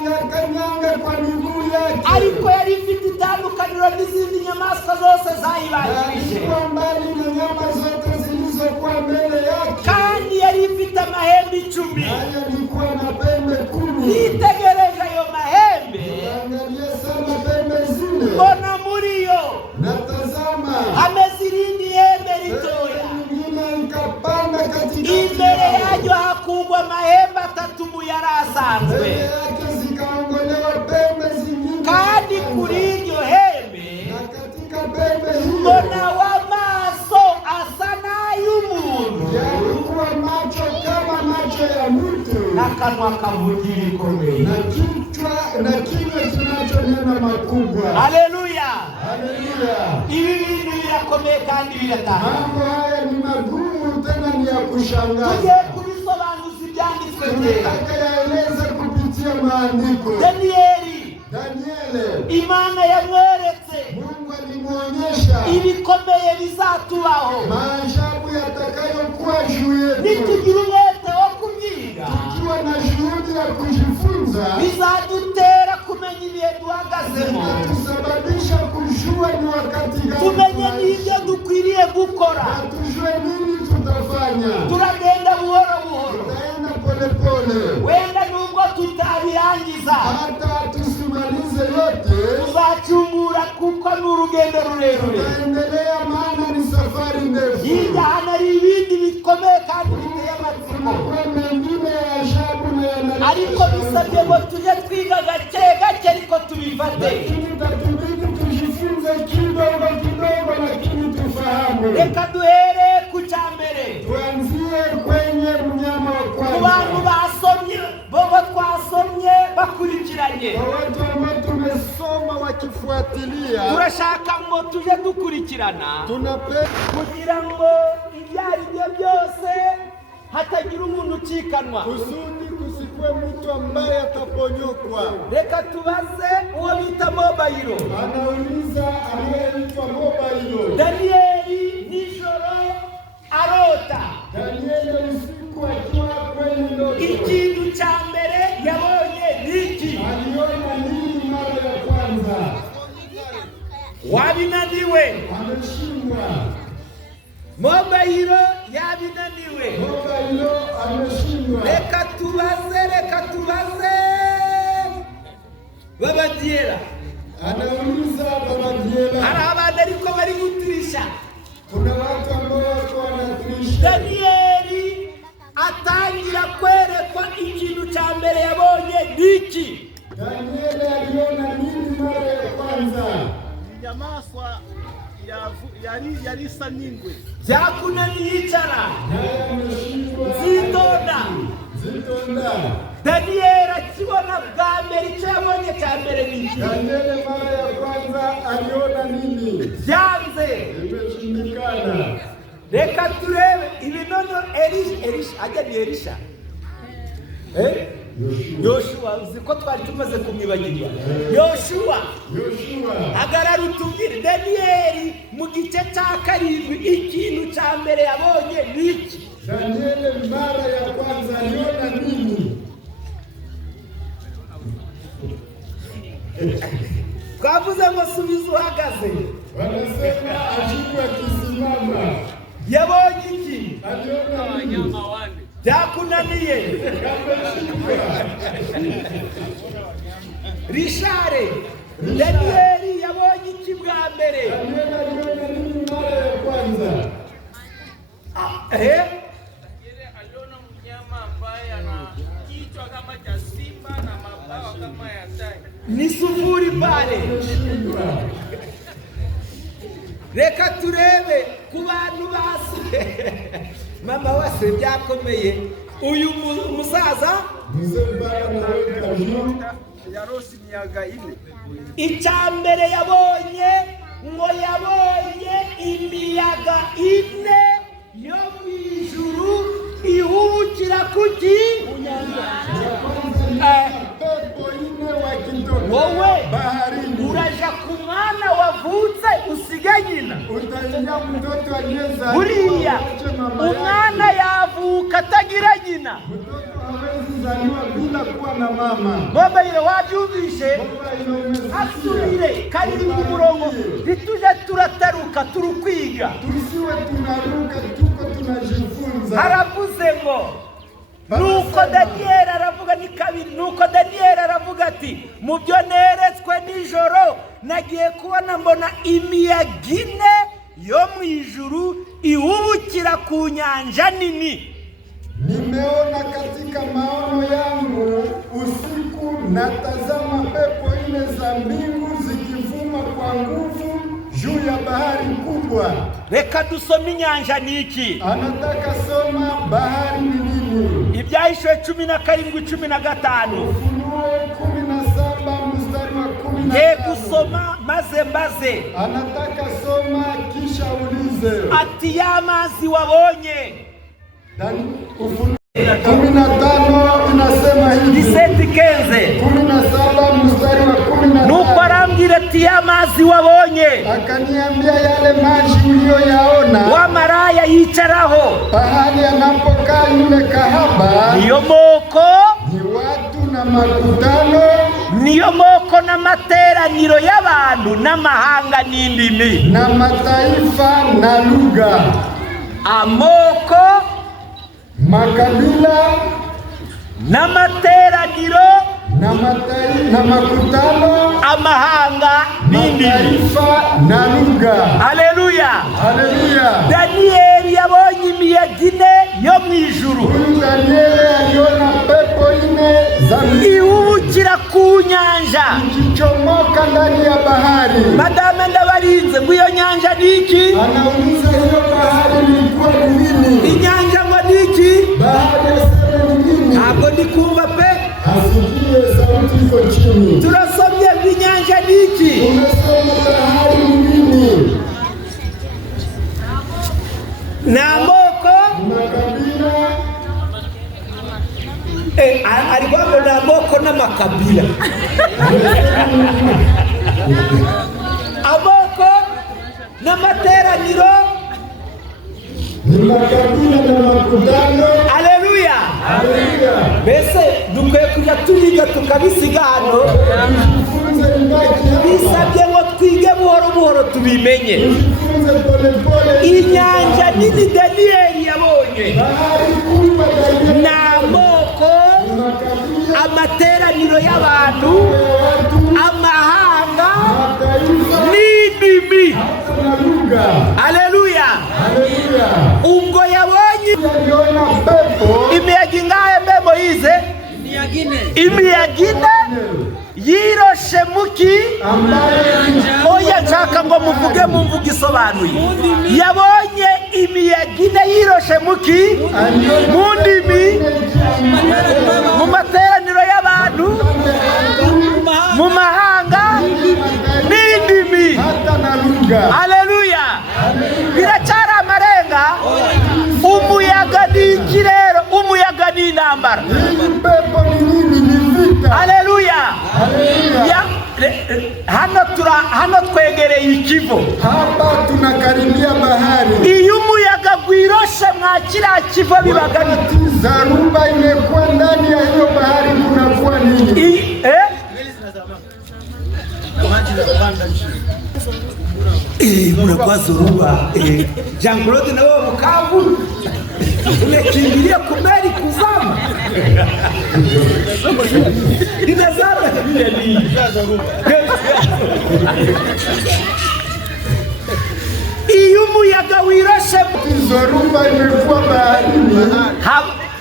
Akakanyanga kwa miguu yake. Ariko yari ifite itandukaniro n'izindi nyamaswa zose Na zayibangije, alikuwa mbali na nyama zote zilizokuwa mbele yake. kandi yari ifite amahembe 10. Naye alikuwa na pembe 10. Yitegereje ayo mahembe, Angalia sana pembe zile. mbona muri yo Natazama hameze irindi hembe ritoya, nyingine ikapanda katikati imbere yao. yaryo hakugwa amahembe 3 mu yari asanzwe, Mbele yake zikaongolewa pembe zingine. kandi kuri iryo hembe Na katika pembe hiyo mbona w'amaso asa n'ay'umuntu, yalikuwa macho kama macho ya mtu. n'akanwa kavugira ikomeye. Na kichwa na kinywa kinachonena makubwa. Haleluya! Haleluya. Ibi bintu birakomeye kandi biratanga. Mambo haya ni magumu tena ni ya kushangaza. Tugiye kubisobanuza ibyanditswe byera. Tunataka yaeleza kupitia maandiko. Danieli, Imana yamweretse Mungu alimuonyesha ibikomeye bizatubaho maajabu yatakayokuwa juu yetu. nitugira umwete wo kubyiga, Tukiwa na juhudi ya kujifunza, bizadutera kumenya ibihe duhagazemo, itatusababisha kujua ni wakati gani tumenye tunaishi. n'ibyo dukwiriye gukora. Na tujue nini tutafanya. Turagenda buhoro buhoro, Tutaenda polepole. wenda nubwo tutabirangiza Hata tusimalize yote. tuzacungura, kuko ni urugendo rurerure. Tutaendelea maana ni safari ndefu. Hirya hano hari ibindi bikomeye kandi biteye amatsiko, Kuna mengine ya ajabu na yanaleta ariko bisabye ngo tujye twiga gake gake ariko tubifate. lakini itatubidi tujifunze kidogo kidogo, lakini tufahamu. Reka duhere ku cya mbere, Tuanzie kwenye mnyama wa ku bantu kwanza. basomye, bobo twasomye bakurikira dukurikiranye, kwa watu ambao tumesoma wakifuatilia, turashaka ngo tuje dukurikirana kugira ngo ibyo ari byo byose hatagira umuntu ucikanwa, kusudi kusikwe mtu ambaye ataponyokwa. Reka tubaze uwo bita Mobayiro. Anauliza anayeitwa Mobayiro. Danieli nijoro arota. Danieli usiku akiwa kwenye ndoto, ikintu cya mbere yabonye niki? aliona nini mara ya kwanza? Wabinaniwe, Ameshindwa. Mobayiro yabinaniwe. Mobayiro ameshindwa. Reka tubaze Babadiela. Anauliza Babadiela. Hari abantu ariko bari guturisha. Kuna watu ambao wako wanaturisha. Danieli atangira kwerekwa ikintu cya mbere yabonye niki? Danieli aliona nini mara ya kwanza? Inyamaswa yari isa n'ingwe. Byakunaniye icara. Naye ameshindwa. Zitonda. Danieli akibona bwa mbere icyo yabonye cya mbere niki? Danieli mara ya kwanza aliona nini? Byanze. Imeshindikana. Reka turebe ibinono Elisha ajya ni Elisha. Yoshua, uziko twari tumaze kumwibagirwa. Yoshua agarara utubwire Danieli mu gice cya 7 ikintu cya mbere yabonye niki? Danieli mara ya kwanza aliona nini? Twavuze ngo subiza uhagaze. Wanasema ajibu akisimama. Yabonye iki? Aliona wanyama wane. Byakunaniye. Rishare, Danieli yabonye iki bwa mbere? Danieli aliona nini mara ya kwanza? Aliona mnyama ambaye ana kichwa kama cha simba na mabawa kama ya tai. Ni sufuri pale. Reka turebe ku bantu base. Mama wase byakomeye. Uyu musaza Yarose imiyaga ine. Icyambere yabonye ngo yabonye imiyaga ine yo mwijuru ihukira kuki? Wowe uraja ku mwana wavutse usiga nyina. Buriya umwana yavuka atagira nyina. Mobayiro wabyumvishe? Asubire karindwi umurongo ntituje turataruka turukwiga. Haravuze ngo nuko Danieli aravuga ni kabiri. Nuko Danieli aravuga ati mu byo neretswe nijoro nagiye kubona mbona imiyaga ine yo mu ijuru ihubukira ku nyanja nini. Nimeona katika maono yangu usiku, natazama pepo ine za mbingu zikivuma kwa nguvu juu ya bahari kubwa. Reka dusome inyanja niki? Anataka soma bahari ni nini? Ibyahishwe 17:15. Ufunuo 17 mstari wa 15. Ye gusoma maze mbaze. Anataka soma kisha ulize. Ati y'amazi wabonye. Ufunuo 15 inasema hivi. 17:15. 17 mstari wa 15. Nuko arambwira ati y'amazi wabonye. Akaniambia yale maji uliyoyaona Wa maraya yicaraho. pahali anapokaa yule kahaba Niyo moko. ni watu na makutano, Niyo moko n'amateraniro y'abantu n'amahanga n'indimi. na mataifa na lugha, Amoko, makabila n'amateraniro, na makutano, amahanga n'indimi. mataifa na lugha. Haleluya. Haleluya. Danieli yabonye imiyaga ine yo mu ijuru Huyu Danieli aliona pepo ine za ihubukira ku nyanja. ikichomoka ndani ya bahari. Madame ndabarinze ngo iyo nyanja niki? Anauliza hiyo bahari ilikuwa ni nini? Inyanja ngo niki? Bahari ya sema ni nini? Ntabwo ndikumva pe. asikie sauti iko chini. Turasomye inyanja niki? Tumesoma bahari nini? Na amoko Makabila. alikuwa na amoko na makabila. Amoko na materaniro Ni makabila na makutano. Haleluya. Haleluya. Mbese dukwiye kujya turiga tukabisiga hano. Tujifunze ibaki hapa. Bisabye ngo twige buhoro buhoro tubimenye. Tujifunze pole pole. Inyanja nini Daniyeli yabonye? Bahari kubwa Danieli. Na amoko, Makabila. amateraniro y'abantu, Watu. amahanga Mataifa. n'indimi. Na lugha. Haleluya. Haleluya. Ubwo yabonye Aliona pepo. imiyaga ingahe mbe Moize? Imiyaga ine yiroshe muki? Oya nshaka ngo muvuge mu mvugo isobanuye. Yabonye imiyaga ine yiroshe muki? Mu ndimi, mu materaniro y'abantu, mu mahanga n'indimi. Hata na lugha. Haleluya. Biracyari amarenga. Umuyaga ni ikirero, umuyaga ni intambara. Hii pepo ni nini? Ni vita. Haleluya. Haleluya. Hano twegereye ikivu. Hapa tunakaribia bahari. Iyo umuyaga gwiroshe mwa kiriya kivu bibaga Wakati zaruba imekuwa ndani ya hiyo bahari kunakuwa nini? Munakuwa zoruba. Jean Claude na wewe Bukavu umekimbilia kumeli kuzama. Inazama vile nini? Iyo umuyaga wiroshe Zoruba imekuwa baharini.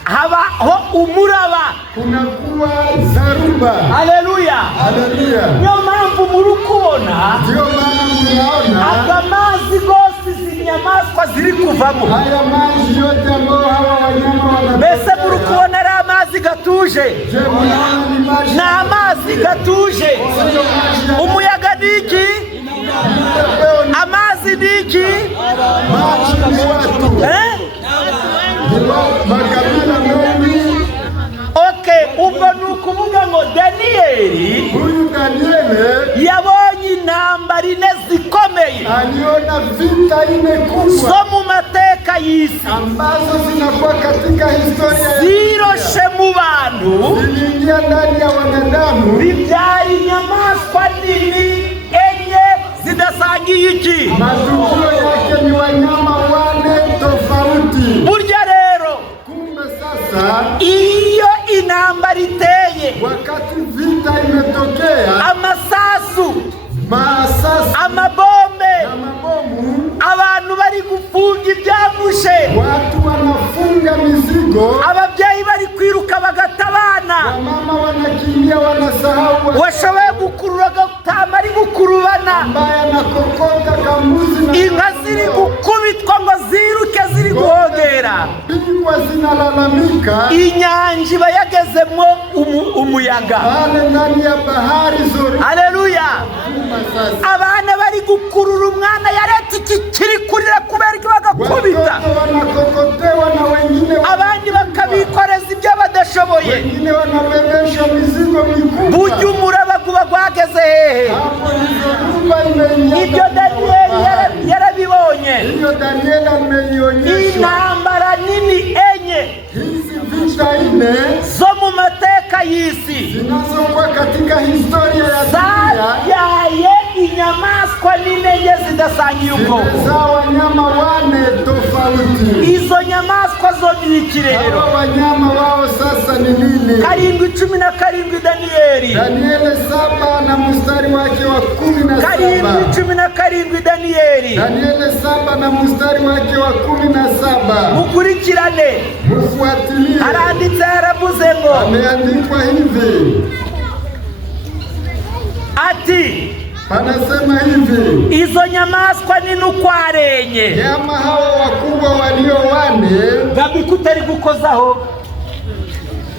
habaho umuraba. Kunakuwa zaruba. Haleluya. Haleluya. Niyo mpamvu muri kubona Ndio maana mnaona aka mazi gose izi nyamaswa ziri kuvamo. haya maji yote ambao hawa wanyama wana. Mbese muri kubona ari amazi gatuje? Je, mnaona ni maji? Ni amazi gatuje. Umuyaga ni iki? Amazi ni iki? Maji ni watu. Ni makabila mengi. Okay, ubwo ni ukuvuga ngo Daniyeli Huyu Danieli yabonye intambara ine zikomeye aliona vita ine kubwa zo mu mateka y'isi ambazo zinakuwa katika historia ya ziroshe mu bantu, ziliingia ndani ya wanadamu, bibyara inyamaswa nini enye zidasangiye iki. matukio yake ni wanyama wane tofauti. Burya rero Kumbe sasa iyo intambara iteye, wakati vita imetokea, amasasu, masasi amabombe, na mabomu, abantu bari gufunga ibyagushe, watu wanafunga mizigo, ababyeyi bari kwiruka bagatabana, wamama wanakimbia, wanasahau washoboye gukurura gatama ari gukurubana, ambaye anakokota kambuzi na inka ziri gukubitwa ngo ziruke ziri guhogera, pigwa zinalalamika. inyanja iba yagezemo umuyaga. Pale ndani ya bahari Zoruba. Haleluya. Sasa Abana bari gukurura umwana yaretse iki kiri kurira kubera ko bagakubita, watoto wanakokotewa na wengine abandi bakabikoreza ibyo badashoboye. wengine wanabebesha mizigo mikubwa. Burya umuraba guba gwageze hehe? Hapo ni Zoruba imeingia. Ibyo Daniyeli yarabibonye. Hiyo Danieli ameionyesha. Intambara nini enye Hizi vita ine zo mu mateka y'isi zinazokuwa katika historia ya dunia zabyaye inyamaswa n'inenge zidasangiye ubwoko. zimezaa wanyama wane tofauti. Izo nyamaswa zo ni iki rero? Hawa wanyama wao sasa ni nini? 7:17 Daniyeli. Danieli 7 na mstari wake wa 17. 7:17 Daniyeli. Danieli 7 na mstari wake wa 17. Mukurikirane. Mufuatilie. Aranditse yaravuze ngo Ameandikwa hivi. ati Panasema hivi. izo nyamaswa ni nukwarenye. Nyama hawa wakubwa walio wane. Gabi kutari gukozaho.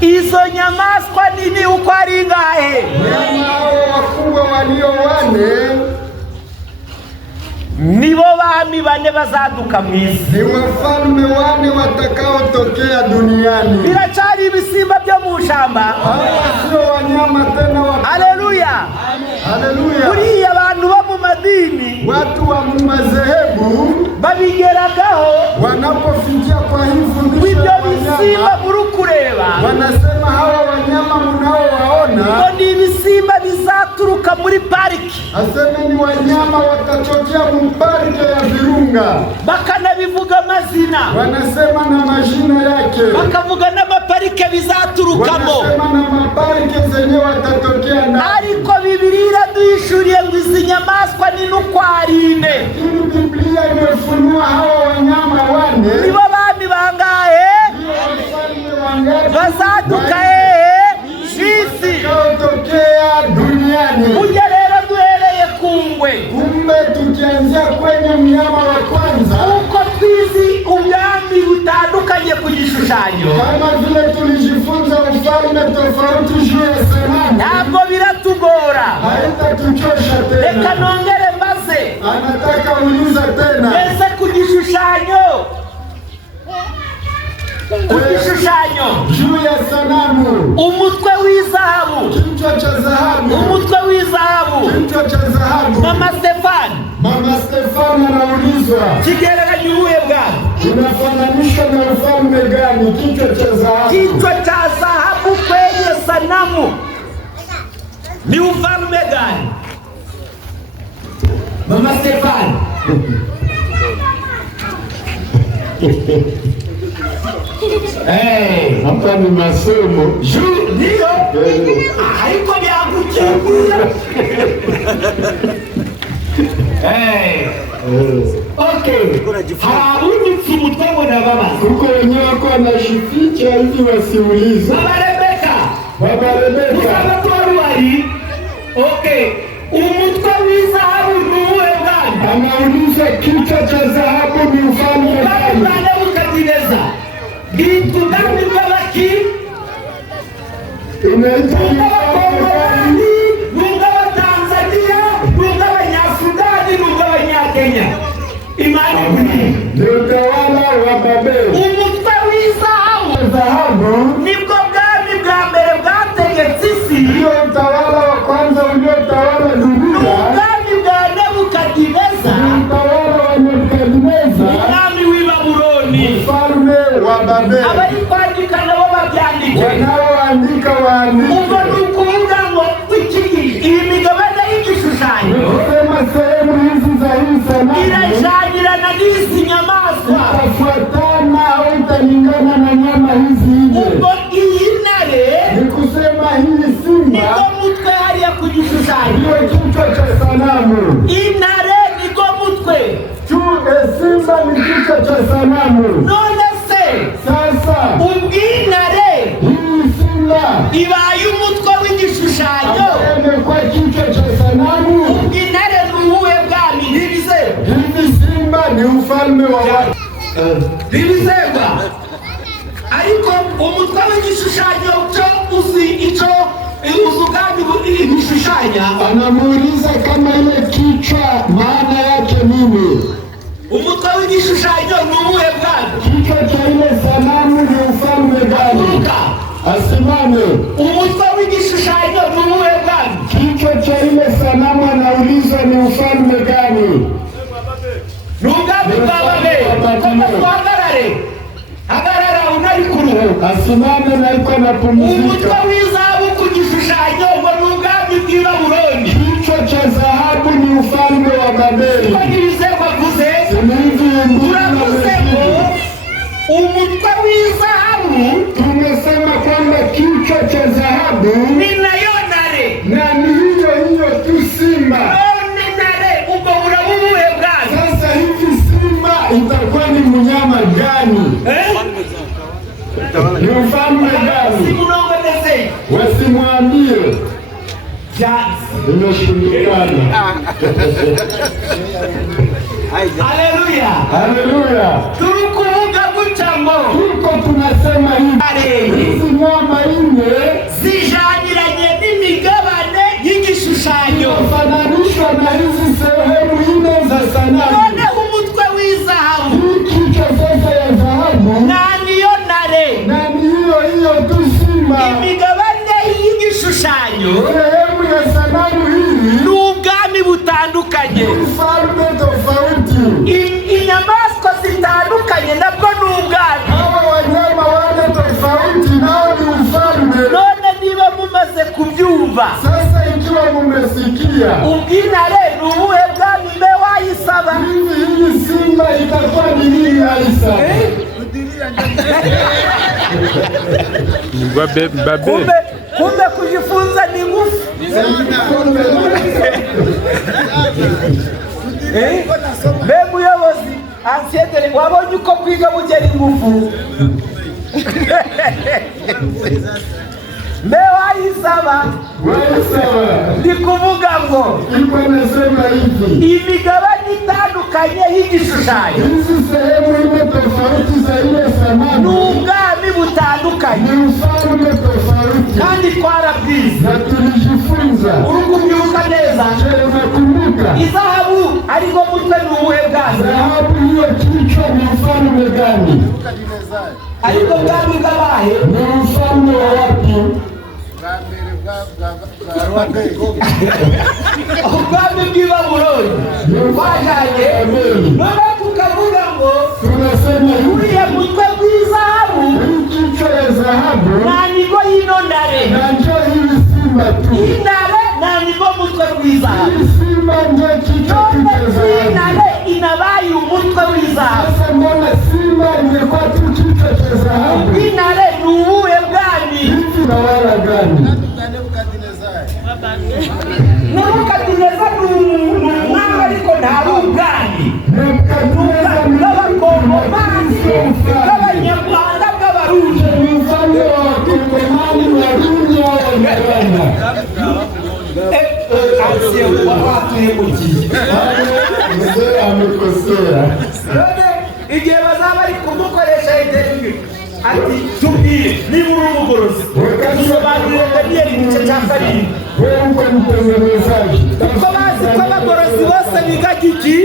Izo nyamaswa nini uko ari ngahe? Wanyama hao wakubwa walio wane nibo bami bane bazaduka mwisi, ni wafalme wane watakaotokea duniani. Biracari ibisimba byo mu shamba. Hawa sio wanyama tena wa... Haleluya. Haleluya. Kuri abantu bo mu madini, watu wa madhehebu babigeragaho wanapofikia kwa hivyo ibyo bisimba murukureba, wanasema hawa wanyama mnaowaona ni ibisimba bizaturuka muri pariki. aseme ni wanyama watatokea mparike ya Virunga. Bakanabivuga amazina, wanasema na majina yake, bakavuga n'amaparike bizaturukamo, wanasema na maparike zenye watatokea ndani. Ariko Bibiliya duhishuriye ngo izi nyamaswa ni n'ukwarine. Biblia imefunua hawa wanyama wane nibo bami bangahe bazaduka mwisi watakaotokea duniani. Uje rero duhereye kungwe, Kumbe tukianzia kwenye mnyama wa kwanza, uko twizi ubwami butandukanye ku gishushanyo, kama vile tulijifunza ufalme tofauti juu ya sanamu, ntabwo biratugora. haitatuchosha Reka tena. nongere mbaze, Anataka uliza tena, ese ku gishushanyo juu ya sanamu, umutwe w'izahabu, kichwa cha dhahabu, umutwe w'izahabu, kichwa cha dhahabu. Mama Stefani, Mama Stefani anaulizwa, kigereranya ubuhe bwami? unafananishwa na ufalme gani? Kichwa cha dhahabu. Kichwa cha dhahabu kwenye sanamu ni ufalme gani? Mama Stefani. Hapa ni masomo. Ndio. Haiko ya kuchukua. Okay. Haruni mtumutamo na baba. Kuko wenyewe wako wanashificha hivi wasiulize. Baba Rebeka. Baba Rebeka. Baba Tuaruari. Okay. Umutwe w'izahabu ni uwe bwami? Anauliza kichwa cha dhahabu ni ufalme gani? Bwana Nebukadineza. Gitu gani bw'abaki? Inaitwa Abakongomani, nunga Tanzania, nunga Abanyasudani, nunga Abanyakenya. Imani kuni. ni utawala wa Babeli. Umutwe w'izahabu Dhahabu nibwo bwami bwa mbere bwategetse isi. ndio utawala wa kwanza uliotawala dunia. Ubwami bwa Nebukadineza, Utawala wa Nebukadneza, umwami w'i Babuloni. ufalme wa Babeli. Abari kwandika nabo babyandike. Wanaoandika waandike. Ubwo ni ukuvuga ngo iyi migabane y'igishushanyo Sema sehemu hizi za hii sanamu irajyanirana n'izi nyamaswa. itafuatana au italingana na nyama hizi nne. Ubwo iyi ntare Ni kusema hii simba niko mutwe hariya ku gishushanyo, ndio kichwa cha sanamu. intare niko mutwe. Simba ni kichwa cha sanamu. None se Sasa ubw'intare hii simba ibaye umutwe w'igishushanyo, ambaye imekuwa kichwa cha sanamu, ubw'intare ni ubuhe bwami? Ntibizerwa, hivi simba ni ufalme wa watu. ntibizerwa. Ariko umutwe w'igishushanyo cyo uzi icyo ubwami bishushanya. Anamuuliza kama ile kichwa maana yake nini? Umutwe w'igishushanyo ni ubuhe bwami? Kichwa cha ile sanamu ni ufalme gani? Luka. Asimame. Umutwe w'igishushanyo ni ubuhe bwami? Kichwa cha ile sanamu anaulizwa ni ufalme gani? Ni ubwami bwa Babeli. Koma tuhagarare, hagarara unari kuruhuka. Asimame na iko Umutwe anapumzika. w'izahabu ku gishushanyo ngo ni ubwami bw'i Babuloni. Kichwa cha dhahabu ni ufalme wa Babeli. Ko ntibizerwa avuze, Ni hivi uravuze ngo umutwe w'izahabu tumesema kwamba kichwa cha dhahabu ni nayo ntare. na ni hiyo hiyo tu simba. None ntare ubwo buraba ubuhe bwami? Sasa hivi simba itakuwa ni mnyama gani? Ni ufalme gani? Simunongoneze Wasimwambie. Imeshindikana. Haleluya. Haleluya. Turi kuvuga gutya ngo tuko tunasema hivi, hizi nyama ine zijaniranye n'imigabane y'igishushanyo, fananishwa na hizi sehemu ine za sanamu. noneho umutwe w'izahabu Kichwa sasa ya dhahabu na niyo ntare, na ni hiyo tu simba. imigabane y'igishushanyo Sehemu ya sanamu hii n'ubwami butandukanye, ufalme tofauti. inyamaswa zitandukanye nabwo n'ubwami. Hawa wanyama wane tofauti nao ni ufalme. None niba mumaze kubyumva, Sasa ikiwa mumesikia ubw'intare ni ubuhe bwami mbe wayisaba? hii simba itakuwa ni nini Aisa? Kumbe kujifunza ni nguvu. Mbe muyobozi ansiedere, wabonye uko kwiga bugera ingufu? Mbe wayisaba? Ndi kuvuga ngo Iko nasema hivi, imigabane itandukanye y'igishushanyo hizi sehemu ine tofauti za ile sanamu n'ubwami butandukanye, ni ufalme tofauti, kandi twarabwize na tulijifunza. urukubyuka neza. Je, unakumbuka Izahabu ariko mutwe ni ubuhe bwami? dhahabu hiyo kichwa ni ufalme gani? Ariko bwami bw'abahe? Ni ufalme wa wapi? Ubwami bw'i Babuloni bwajanye. None tukavuga ngo Tunasema hivi, uriya mutwe w'izahabu hii kichwa ya dhahabu nta nigo y'ino ntare, na njoo hii simba tu. intare nta nigo mutwe w'izahabu. Hii simba ndio kichwa None cha dhahabu. intare inabaye umutwe w'izahabu, Sasa mbona simba ingekuwa tu kichwa cha dhahabu? intare ni ubuhe bwami? Hivi na wala gani? Nebukadineza ni umwami ariko ntari ubwami. Nebukadneza ni Bw'abakongomani, bw'abanyarwanda, bw'abarundi. mfalme wa Wakongomani, Warundi au Wanyarwanda. Asiye watuhemukiye. Mzee amekosea. None igihe bazaba bari kumukoresha interview, ati tubwire niba uri umugorozi, dusobanurire Daniyeli igice cya karindwi. Wewe uko mtengenezaji. Kuko bazi ko abagorozi bose biga iki?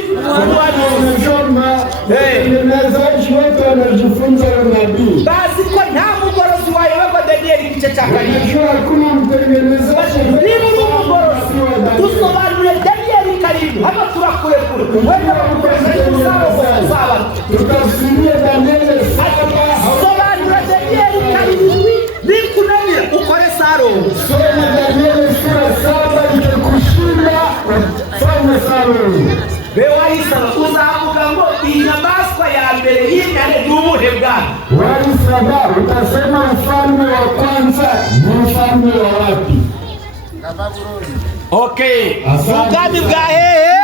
Wanasoma mtengenezaji wote wanajifunza unabii. Bazi ko nta mugorozi wayoberwa Daniyeli igice cya karindwi. Unajua hakuna mtengenezaji. Niba uri umugorozi, dusobanurire Daniyeli karindwi. Hano turakurekura. Wenda bagukoresha uzaba. Tutafsirie Danieli saba. Sobanura Daniyeli karindwi, nikunanira ukore saro. Soma Danieli sura 7 itakushinda. Fanya Salome. Bewayisaba uzavuga ngo inyamaswa ya mbere y'intare ni ubuhe bwami? Walisaba utasema ufalme wa kwanza ni ufalme wa wapi? Okay. Asante. Ubwami bwa hehe?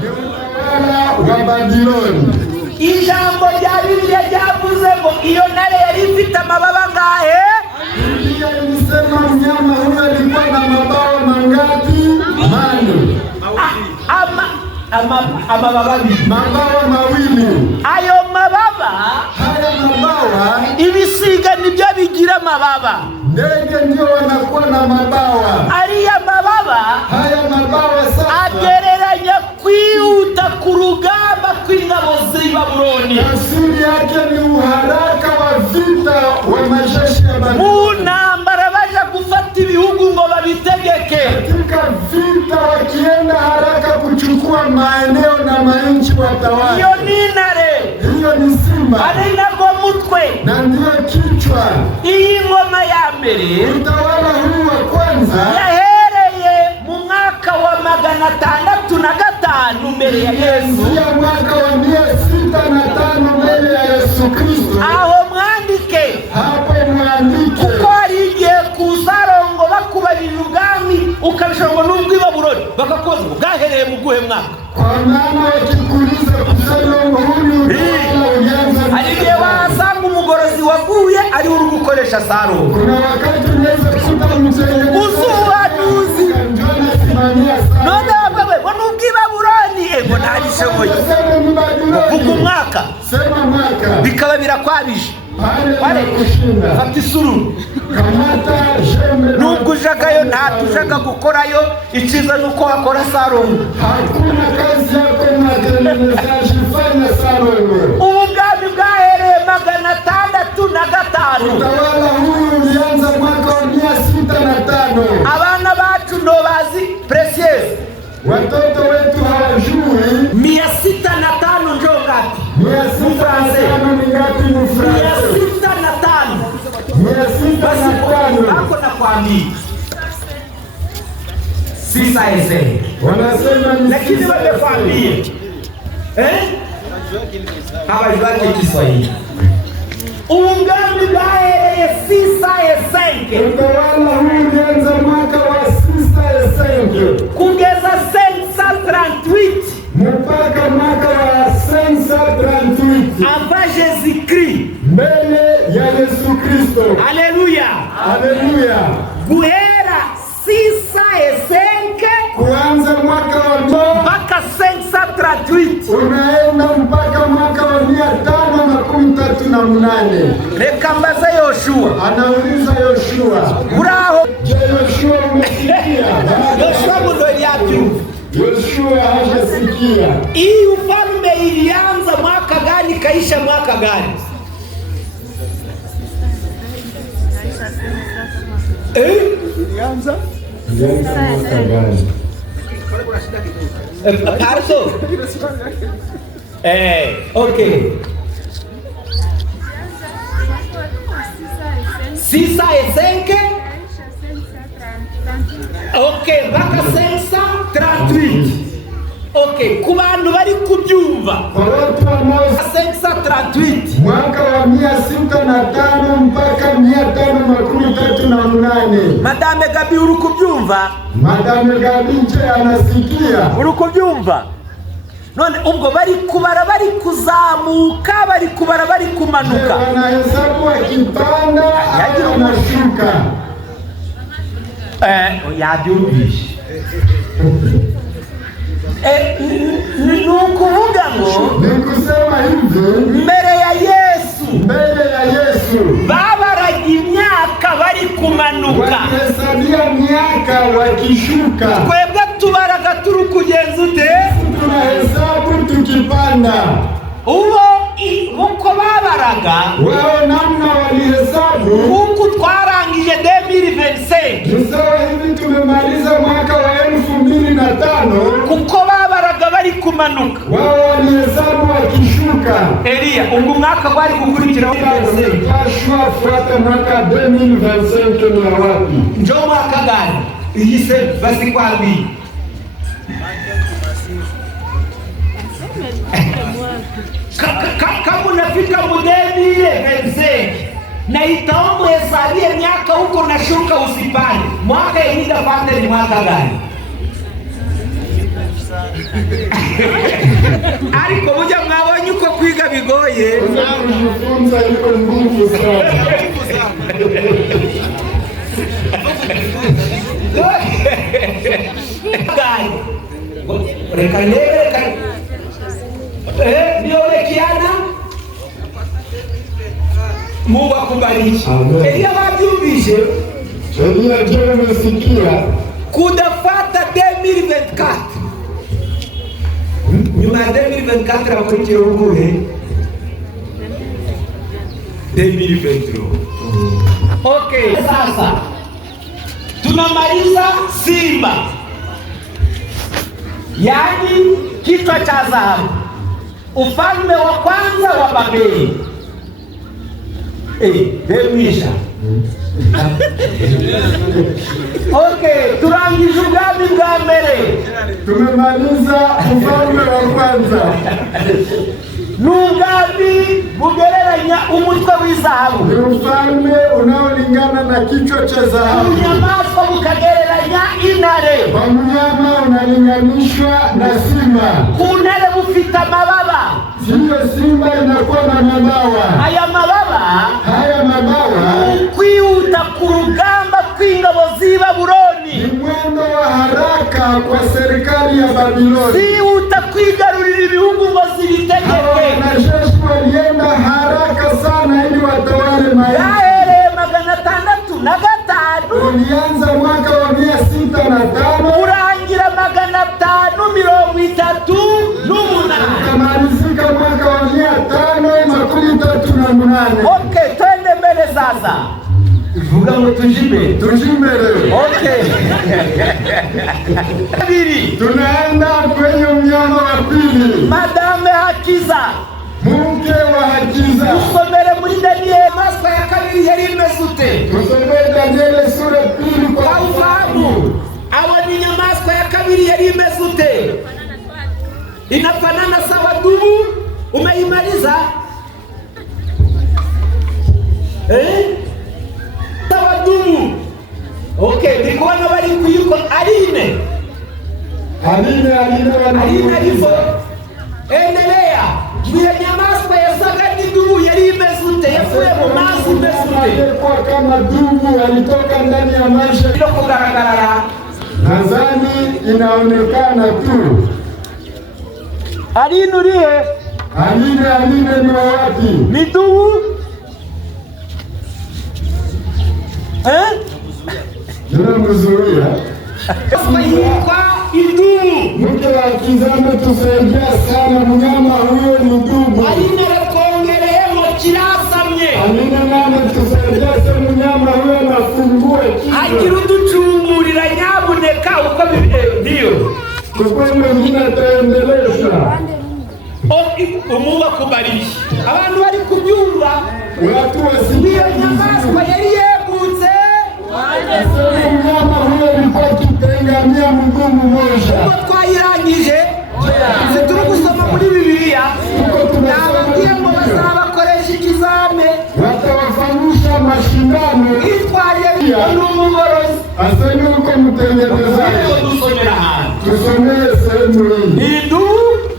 Ni utawala wa Babiloni. Ijambo rya Bibiliya ryavuze ngo iyo ntare yari ifite amababa ngahe? Biblia ilisema mnyama huyo alikuwa na mabawa mangapi? Mane. Amababa abiri. Mabawa mawili. Ayo mababa, Haya mabawa, ibisiga nibyo bigira amababa. ndege ndio wanakuwa na mabawa. Ariya mababa Haya mabawa sasa agereranya kwihuta ku rugamba kw'ingabo z'i Babuloni. tafsiri yake ni uharaka wa vita wa majeshi ya Babeli. Mu ntambara baja gufata ibihugu ngo babitegeke. Katika vita wakienda haraka kuchukua maeneo na manchi watawala. Iyo ni intare, Hiyo ni simba ari nabwo mutwe. na ndio kichwa. Iyi ngoma ya mbere Utawala huu wa kwanza yahereye mu mwaka wa 605 mbere ya Yesu. ya mwaka wa 605 mbele ya Yesu Kristo. Aho mwandike Hapo mwandike kuko hari igihe kuzarongo bakubarira ubwami ukabishongo n'ubw'i Babuloni bakakoza bwahereye mu guhe mwaka. kwa maana wakikuuliza kusema huu utawala ulianza. Hari igihe wasanga umugorozi waguye ari uri gukoresha saro. Kuna wakati unaweza kukuta mtengenezaji Uzuhanuzi. ndio anasimamia sana. None wewe bona ubw'i Babuloni ego ntabishoboye. Sema ni Babuloni. Vuga umwaka Sema mwaka. bikaba birakwabije pale kushinda. fata isuru Kamata jembe. nubwo ujagayo ntatujaga gukorayo icyiza nuko wakora Sarongo. Hakuna kazi yako mwatengenezaji, fanya Sarongo. Ubwami bwahereye 605. Utawala huyu ulianza mwaka wa 605. Abana bacu ndo bazi Precious. Watoto wetu hawajui 605 njo ngapi? 605 ni ngapi mfransa? 605. 605. Bako na kwambia. Sisa eze. Wanasema ni Lakini wamekwambia. Hawajui Kiswahili. Ubwami bwahereye 605. utawala huu ulianza mwaka wa 605 kugeza 538 mpaka mwaka wa 538 avant Jésus-Christ. mbele ya Yesu Kristo. Haleluya. Haleluya. Guhera 605 Kuanza mwaka wa mpaka 538. unaenda mpaka mwaka wa 538. Reka mbaze Yoshua. Anauliza Yoshua, Uraho. je, Yoshua umesikia? Yoshua mundo iliatu. Yoshua hajasikia. Hii ufalme ilianza mwaka gani kaisha mwaka gani? Ilianza mwaka gani? Pardon. Okay. 605. Okay, mpaka 538. Okay, ku bantu bari kubyumva. Kwa watu wanao 538. mwaka wa 605 mpaka 538. Madame Gabi uri kubyumva? Madame Gabinche anasikia. Uri kubyumva? None ubwo bari kubara bari kuzamuka bari kubara bari kumanuka. Wanahesabu wakipanda au wanashuka. Yabyumvishe. Ni ukuvuga ngo Ni kusema hivi, mbere ya Yesu babaraga imyaka bari kumanuka, wakihesabia miaka wakishuka. twebwe tubaraga turi kugenza ute? Tunahesabu tukipanda. Uko babaraga Wao namna walihesabu. uku twarangije 2025 Tusawa hivi tumemaliza mwaka wa 2005. kuko babaraga bari kumanuka. Wao walihesabu wakishuka. Elia ubwo mwaka wari gukurikira Joshua fuata mwaka 2025 ni wapi? njo mwaka gani? Iyise basi kwabi kama unafika mudeni na itaombo hesabie miaka huko na shuka usipande. Mwaka yenida pande ni mwaka gani? Ariko buja mwabonye uko kwiga bigoye. Kujifunza iko ngumu sana. Ndio wekiana Mungu akubariki. Elia wabyumvise. Elia je, umesikia? Kudafata 2024. Nyuma ya 2024 wakurikira ubuhe? 2023. Okay, sasa tunamaliza Simba, yaani kichwa cha dhahabu, ufalme wa kwanza wa Babeli. Demisha. Okay, turangije ubwami bwa mbere. Tumemaliza ufalme wa kwanza. N'ubwami bugereranya umutwe w'izahabu. Ni ufalme unaolingana na kichwa cha dhahabu. Inyamaswa bukagereranya intare. Kwa mnyama unalinganishwa na simba. Kuntare bufite amababa. Hiyo simba inakuwa na mabawa. Aya mabawa ukwihuta ku rugamba kw'ingabo z'i Babuloni. Ni mwendo wa haraka kwa serikali ya Babiloni. Zihuta kwigarurira ibihugu ngo zibitegeke. Wanajeshi walienda haraka ulianza mwaka wa 605 urangira 538 ukamalizika mwaka wa 538. Okay, twende mbele sasa. Vuga ngo tujime. Okay. Tunaenda kwenye mnyama wa pili. Madame Hakiza, mke wa Hakiza. Usomere muri Daniel maswa ya kabiri yari imezute. Usomere Daniel sura 2 kwa ufahamu. Awa ni nyamaswa ya kabiri yari imezute. Inafanana sawa dubu. Umeimaliza? Sawa dubu. Okay, nikuona bali kuyuko Aline hivyo. Endelea. Mwiya nyamaswa yasaga ni dubu yari imezute. Yafuye mu mazi imezute. Kwa kama dubu alitoka ndani ya maisha. Ilo kugaragara. Nadhani inaonekana tu. Aline uliye? Aline ni wapi? Ni dubu? Ndio mzuia. Kwa idubu. Mke wa Hakiza ametusaidia sana, mnyama huyo ni dubu. Aline rekongereyemo kirasamye. Aline nani tusaidia sana, mnyama huyo anafungua kichwa. Agira uducumurira nyabuneka uko ndio. Kwa mwingine ataendelesha. Umuba kubarishi. Abantu bari kubyumva. Watu wasikia nyamaswa yari yegutse. Mnyama huyo alikuwa akitengamia mguu mmoja. Uko twayirangije. Turi gusoma muri Bibiliya. Nababwiye ngo bazabakoresha ikizame. Watawafanyisha mashindano. Itwariye n'umugorozi. Asema uko mtengenezaji. Tusomee sehemu hii.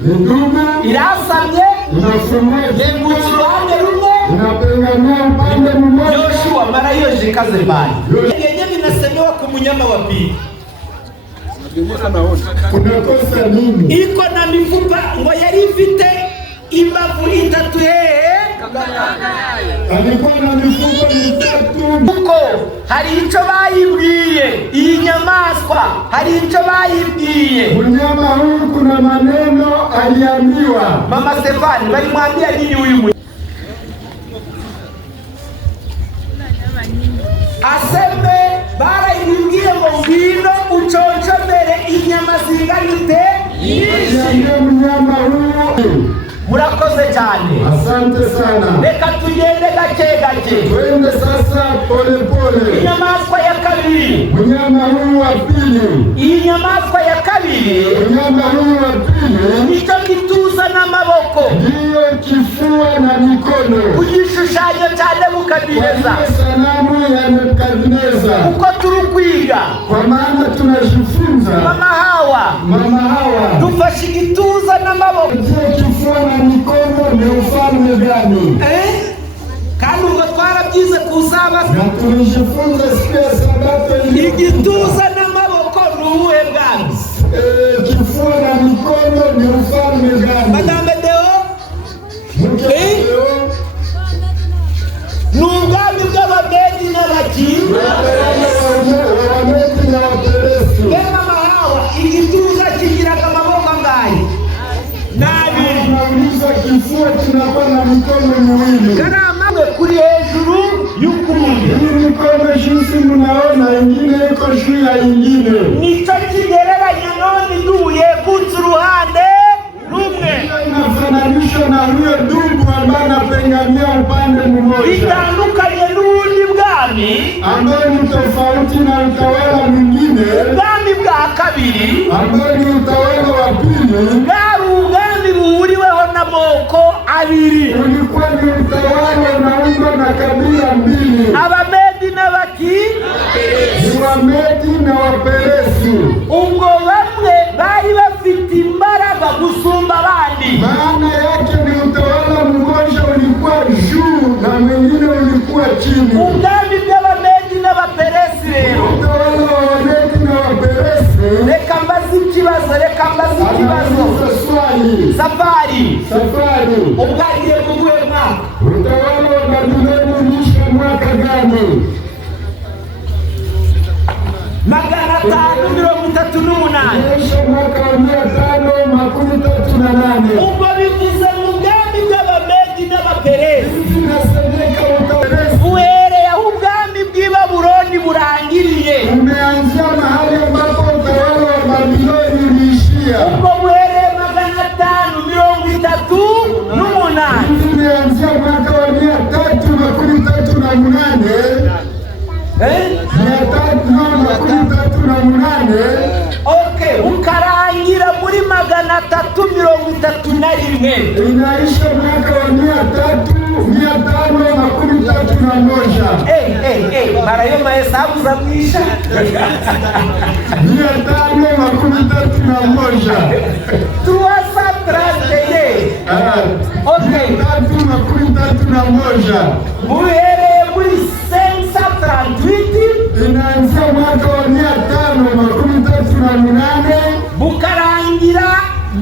Ndugu irasamye. Inafumua. Yegutse uruhande rumwe. Inapengamia upande mmoja. Yoshua mara hiyo jikaze mbali. Yenyewe inasemewa kwa mnyama wa pili. Kunakosa nini? Iko na mifupa ngo yari ifite imbavu itatu. Alikuwa na mifupa mitatu. Uko hari icyo bayibwiye iyi nyamaswa, hari icyo bayibwiye mnyama huyu. Kuna maneno aliambiwa. Mama Stefani balimwambia nini huyu? Aseme barayibwiye ngo ngwino uconjomere inyama zinganite nyinshi. Mnyama huyu. Murakoze cyane. Asante sana. Reka tugende gake gake. Twende sasa pole pole. Inyamaswa ya kabiri. Mnyama huyu wa pili. Iyi nyamaswa ya kabiri. Mnyama huyu wa pili. Nicyo kituza n'amaboko. Ndiyo kifua na mikono. Kugishushanyo cya Nebukadineza. Sanamu ya Nebukadineza. Uko turi kwiga. Kwa maana tunajifunza. Mama Hawa. Dufashe igituza n'amaboko. Kifua na mikono ni ufalme gani? Kandi ubwo twarabyize kusaba. Na tulijifunza siku ya Sabato. Igituza n'amaboko ni ubuhe bwami? Kifua na mikono ni ufalme gani? Madame Deo. Ni ubwami bw'Abamedi n'Abaki. Abamedi n'Abaperesi. Mama Hawa, igituza kigiraga amaboko angahe? Nabiri. Tunauliza kifua kinakuwa na mikono miwili. Karama kuri hejuru y'ukundi. Hii mikono jinsi mnaona, ingine iko juu ya ingine. Nicyo kigereranya none duye kutse uruhande rumwe. Inafananishwa na huyo dubu ambaye anapengamia upande mmoja. Bitandukanye n'ubundi bwami ambaye ni tofauti na utawala mwingine. Ubwami bwa kabiri ambaye ni utawala wa pili. Bwari ubwami buhuriweho n'amoko abiri. Ulikuwa ni utawala unaundwa na kabila mbili. Abamedi n'Abaki. Ni Wamedi na Waperesi. Ubwo bamwe bari bafite imbaraga gusumba abandi. Maana yake ni utawala mmoja ulikuwa juu na mwingine ulikuwa chini. Ubwami bw'Abamedi n'Abaperesi rero. Utawala wa Wamedi na Waperesi. Reka mbaze ikibazo. Safari. Ubwagiye mu buhe mwaka? Utawala wa Babiloni ulisha mwaka gani? 338. inaisha mwaka wa 538. Ubwo bivuze mu bwami bw'Abamedi n'Abaperesi. Inasemeka utaperesi Uhereye aho ubwami bw'i Babuloni burangiriye. umeanzia mahali ambapo utawala wa Babiloni uliishia. Ubwo buhereye 538. Umeanzia mwaka wa 338. 338. Okay, ukarangira muri 331. Inaisha mwaka wa 531. Marayo mahesabu za mwisha. 531. 338. Okay. 331. Buhereye muri 538. Inaanzia mwaka wa 538. Bukarangira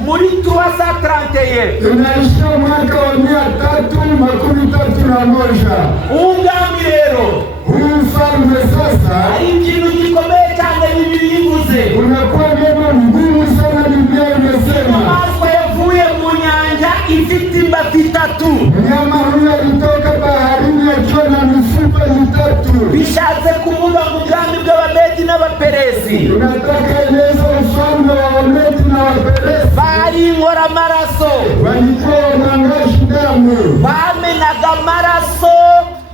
muri 331. Inaisha mwaka wa 331. Ubwami rero Huu ufalme sasa ari ikintu gikomeye cyane Bibiliya ivuze. unakuwa neno ngumu sana. Biblia imesema Inyamaswa yavuye mu nyanja ifite imbavu 3. mnyama huyo alitoka baharini akiwa na mifupa 3. Bishatse kuvuga mu bwami bw'Abamedi n'Abaperesi. Unataka eleza ufalme wa Wamedi na Waperesi. Bari inkora amaraso, Walikuwa wanangashi damu, bamenaga amaraso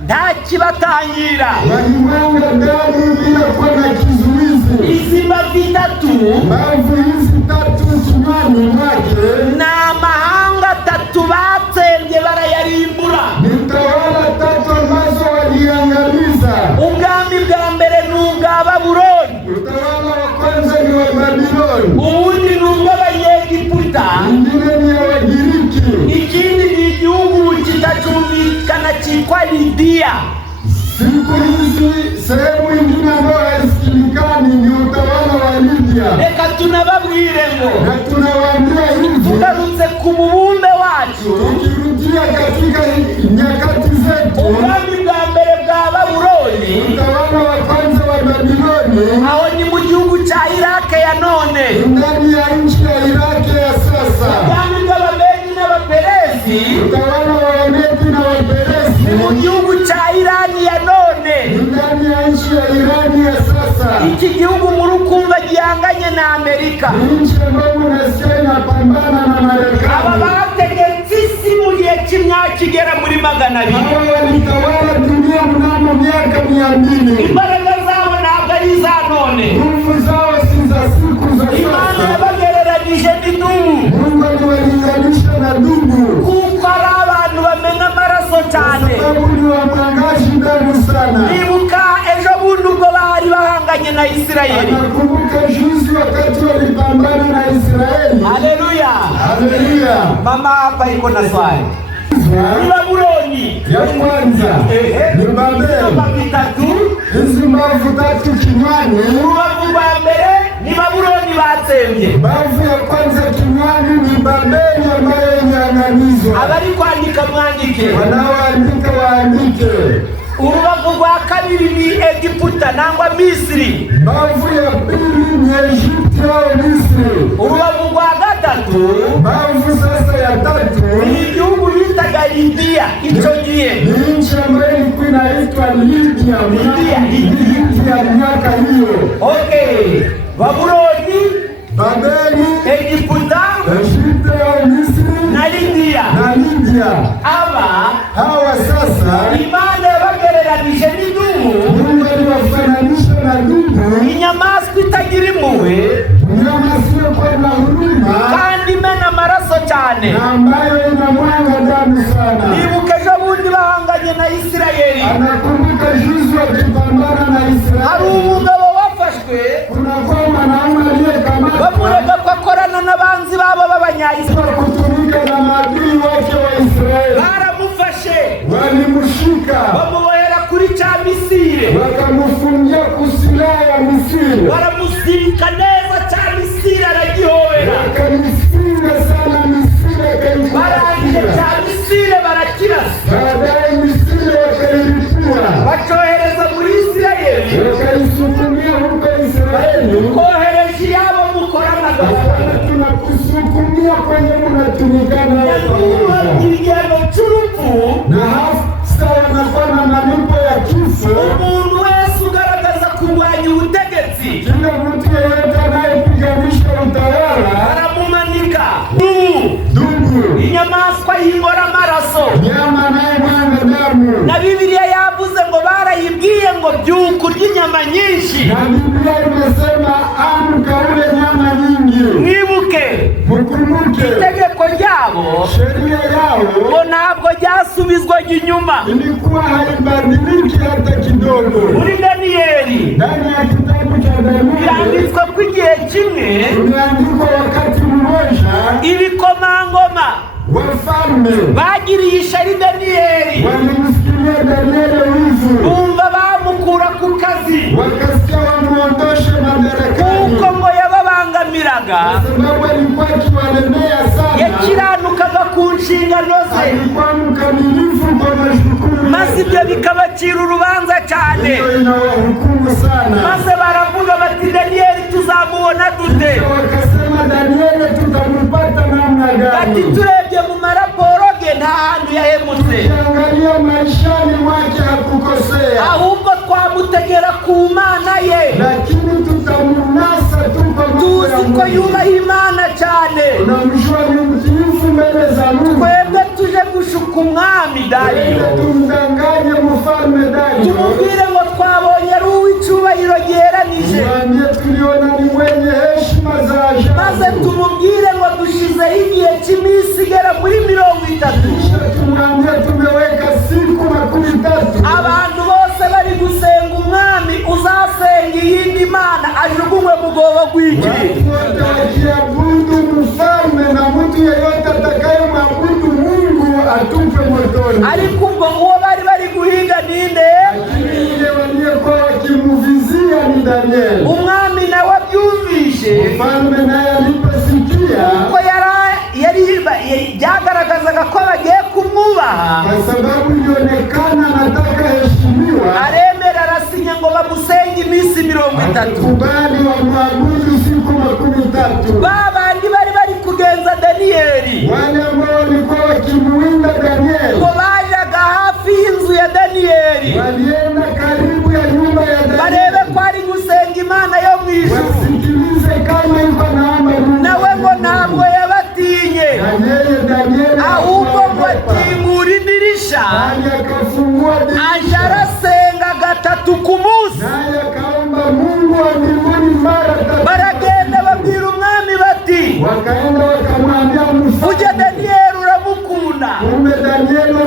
nta kibatangira. walimwanga damu bila kuwa na kizuizi. Izi mbavu 3 Mbavu hizi 3 kinywani mwake ni amahanga 3 batsembye barayarimbura. ni tawala 3 ambazo waliangamiza. Ubwami bwa mbere ni ubwa Babuloni, Utawala wa kwanza ni wa Babiloni, ubundi ni ubw'Abanyegiputa, mwingine ni ya Wagiriki, ikindi ni igihugu kitachumvikana cyitwa Lidiya. siku hizi sehemu ingine ambayo haisikilikani ni utawala wa Libya. Reka tunababwire ngo Na tunawaambia hivi, tugarutse ku mubumbe wacu, tukirudia katika nyakati zetu, ubwami bwa mbere bwa Babuloni utawala wa kwanza wa Babiloni aho ni mu gihugu cya Iraki ya none. ndani ya nchi ya Iraki ya sasa. Ubwami bw'Abamedi n'Abaperesi Utawala wa Wamedi na Waperesi ni mu gihugu cya Irani ya none. ndani ya nchi ya Irani ya sasa. Iki gihugu murukumva gihanganye na Amerika. Ni nchi ambayo unasikia inapambana na Aba Marekani. bategetse isi mu gihe cy'imyaka igera muri 200. Hawa walitawala dunia mnamo miaka 200. Imbaraga zabo ntabwo ari iza none. Nguvu zao si za siku za Imana sasa. yabagereranije n'idubu, Mungu aliwalinganisha na dubu, kuko ari abantu bamena amaraso cyane. sababu ni wamwangashi damu sana. Nibuka ejo bundi ubwo bari bahanganye na Isirayeli. Anakumbuka juzi wakati walipambana na Israeli. Haleluya. Haleluya. Mama hapa iko na swali. Ni Babuloni Ya kwanza ni Babeli. mbavu 3. Hizi mbavu 3 kinywani. Urubavu rwa mbere ni Babuloni batsembye. Mbavu ya kwanza kinywani ni Babeli ambayo imeangamizwa. Abari kwandika mwandike. Wanaoandika waandike. Urubavu rwa kabiri ni Egiputa nangwa Misiri. Mbavu ya pili ni Egypti au Misri. Urubavu rwa gatatu Mbavu sasa ya 3 ni igihugu bitaga Lidiya. Icyo gihe ni nchi ambayo ilikuwa inaitwa Libya. Libya miaka hiyo. okay, Babuloni, Babeli, Egiputa Egypti au Misri na Lidiya. na Libya. Hawa sasa Imana yabagereranije n'idubu, Mungu aliwafananisha na dubu, inyamaswa itagira impuhwe mnyama asiyokuwa na huruma kandi imena amaraso cyane. na ambayo inamwanga damu sana. Nibuka ejo bundi bahanganye na Isirayeli. Anakumbuka juzi wakipambana na Hari Israeli. umugabo wafashwe Kunakuwa mwanaume aliyekamatwa bamurega ko akorana n'abanzi babo b'Abanyayisirayeli. kutumika na maadui wake wa Israeli. tunakusukumia kwenye mnatumikana igihano cy'urupfu na hasa wanakuwa na malipo ya kifo. Umuntu wese ugaragaza kurwanya ubutegetsi, kila mtu yeyote anayepiganisha utawala aramumanika. Dungu Inyamaswa yingora amaraso, nyama naye mwanga damu. na Bibiliya yavuze ngo barayibwiye ngo byuka urya inyama nyinshi. Na Biblia imesema amka ule nyama nyingi. Mwibuke Mukumbuke itegeko ryabo sheria yao ngo ntabwo ryasubizwaga inyuma. ilikuwa haibadiliki hata kidogo. Muri Daniyeli Ndani ya kitabu cha Danieli biranditswe ko igihe kimwe imeandikwa wakati mmoja ibikomangoma wafalme bagiriye ishari Daniyeli, walimsikilia Danieli wivu, bumva bamukura ku kazi wakasikia wamuondoshe madarakani kuko ngo yababangamiraga, kwa sababu alikuwa akiwalemea sana. yakiranukaga ku nshingano ze, Alikuwa mkamilifu kwa majukumu maze ibyo bikabacira urubanza cyane. hiyo inawahukumu sana. Maze baravuga bati Daniyeli tuzamubona dute? Wakasema Danieli tutampata namna Bati gani? turebye mu maraporo ge nta hantu yahemutse, Ukiangalia maishani mwake hakukosea, ahubwo twamutegera ku Mana ye. lakini tutamunasa tu kwa mambo ya Tuzi ko Mungu. yubaha Imana cyane, Unamjua ni mtiifu mbele za Mungu. twebwe tuje gushuka umwami Dariyo, Twende tumdanganye mfalme Dario, tumubwire ngo twabonye ari uw'icyubahiro giheranije, mwambie tuliona ni mwenye heshima za maze ajabu. tumubwire ngo dushizeho igihe cy'iminsi igera muri 30. Kisha tumwambie tumeweka siku 30. Abantu bose bari gusenga umwami, uzasenga iyindi mana ajugunywe mu rwobo rw'iki. Watu wote wakiabudu mfalme na mtu yeyote atakayemwabudu Mungu atupwe motoni. Ariko ubwo uwo bari guhiga ninde? Lakini yule waliyekuwa wakimuvizia ni Danieli. Umwami nawe abyumvishe, Mfalme naye aliposikia, ko byagaragazaga ko bagiye kumwubaha, kwa sababu ilionekana anataka heshimiwa, aremera arasinya ngo bamusenge iminsi 30. akubali wamwabudu siku 30. Ba bandi bari kugenza Daniyeli, Wale ambao walikuwa wakimuwinda Danieli ngo bajaga hafi y'inzu ya Daniyeli walienda karibu ya nyumba ya barebe Danieli ko ari gusenga Imana yo mu ijuru, wasikilize kama yuko naomba Mungu. nawe ngo ntabwo yabatinye, Na yeye Danieli ahubwo ngo hakuogopa, atingura idirisha bali akafungua aja dirisha, arasenga 3 ku munsi. naye akaomba Mungu wa mbinguni mara 3. Baragenda babwira umwami bati, Wakaenda wakamwambia mfalme, ujya Daniyeli uramukunda, kumbe Danieli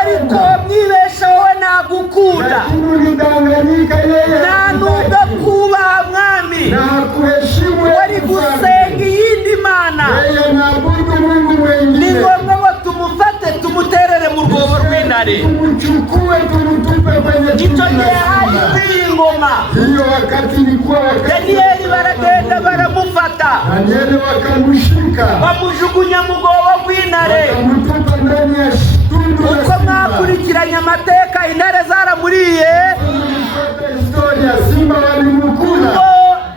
ariko unamupenda, mwibesha wowe ntagukunda, lakini ulidanganyika, yeye nta nubwo kubaha mwami, na hakuheshimu wari yeye gusenga mfalme. iyindi mana. Yeye anaabudu Mungu Ni mwingine. ngombwa ngo tumufate tumuterere mu rwobo rw'intare. Tumchukue tumtupe kwenye Icyo tundu gihe la hari simba. kuri ingoma, Hiyo wakati ilikuwa wakati Daniyeli baragenda baramufata, Danieli wakamshika, bamujugunya mu rwobo rw'intare. wakamtupa ndani ya tundu la Uko simba. mwakurikiranye amateka, intare zaramuriye, Tulifuata historia, simba walimkula. ngo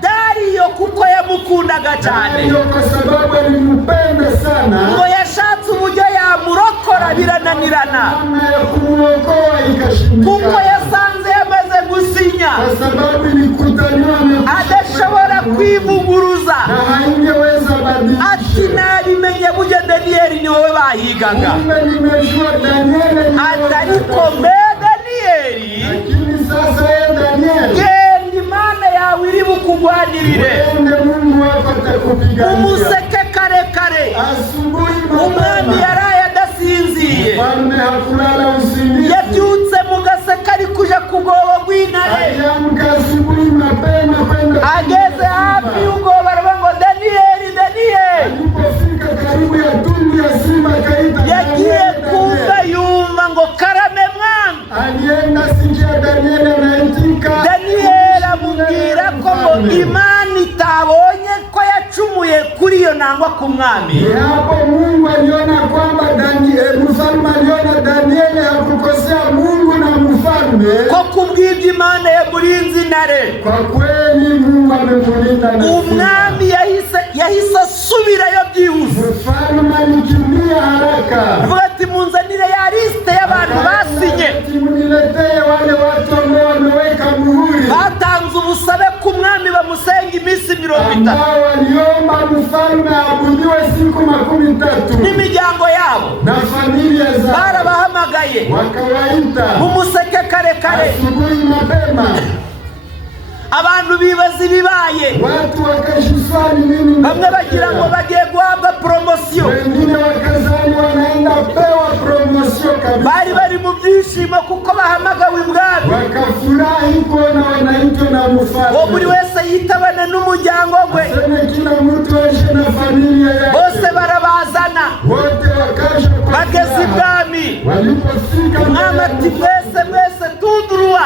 Dariyo kuko yamukundaga cyane, Hiyo kwa sababu alimpenda sana, ngo yashatse uburyo yamurokora birananirana, namna ya kumuokoa kuko ikashindikana, yasanze yamaze gusinya, kwa sababu ilikutaniwa adashobora kwivuguruza. na haingeweza Ati badilisha. nabimenye burya Daniyeli ni wowe bahigaga. Kumbe nimejua Danieli ni Ati wewe ariko utakaye. mbe Daniyeli, Lakini sasa yeye Danieli, genda Imana yawe iri bukugwanirire, wende Mungu wako atakupigania. umuseke kare kare. Asubuhi Umwami mapema, yaraye adasinziye, mfalme hakulala usingizi, yabyutse mu gaseke ari kuja ku rwobo rw'intare. aliamka asubuhi mapema kwenda Ageze hafi y'urwobo aravuga ngo Daniyeli, Daniyeli. alipofika karibu ya tundu ya simba akaita Yagiye Danieli, kumva Danieli. yumva ngo karame mwami. Alienda sikia Danieli anaitika, Daniyeli amubwira ko ngo Imana itabonye ko yacumuye kuri iyo nangwa ku mwami, ni hapo Mungu aliona kwamba mfalme aliona Danieli hakukosea Mungu na mfalme, ko kubw'ibyo Imana yamurinze intare. kwa kweli Mungu amemulinda na simba. Umwami yahise ambao waliomba mfalme abudiwe siku 30 n'imiryango yabo na familia zao. barabahamagaye Wakawaita mumuseke kare kare, asubuhi mapema. abantu bibaza ibibaye, Watu wakajiswali nini? bamwe bagira ngo bagiye guhabwa promosiyo, Wengine wakazani wanaenda pewa promosio kabisa. bari bari mu byishimo kuko bahamagawe ibwami. Wakafurahi kuona wanaitwa na uwo buri mfalme. wese yitabana n'umuryango we, Sema kila mtu aje na familia yake. bose barabazana Wote wakaja kwa bageze furaha. ibwami. Walipofika umwami ati mwese tudurwa,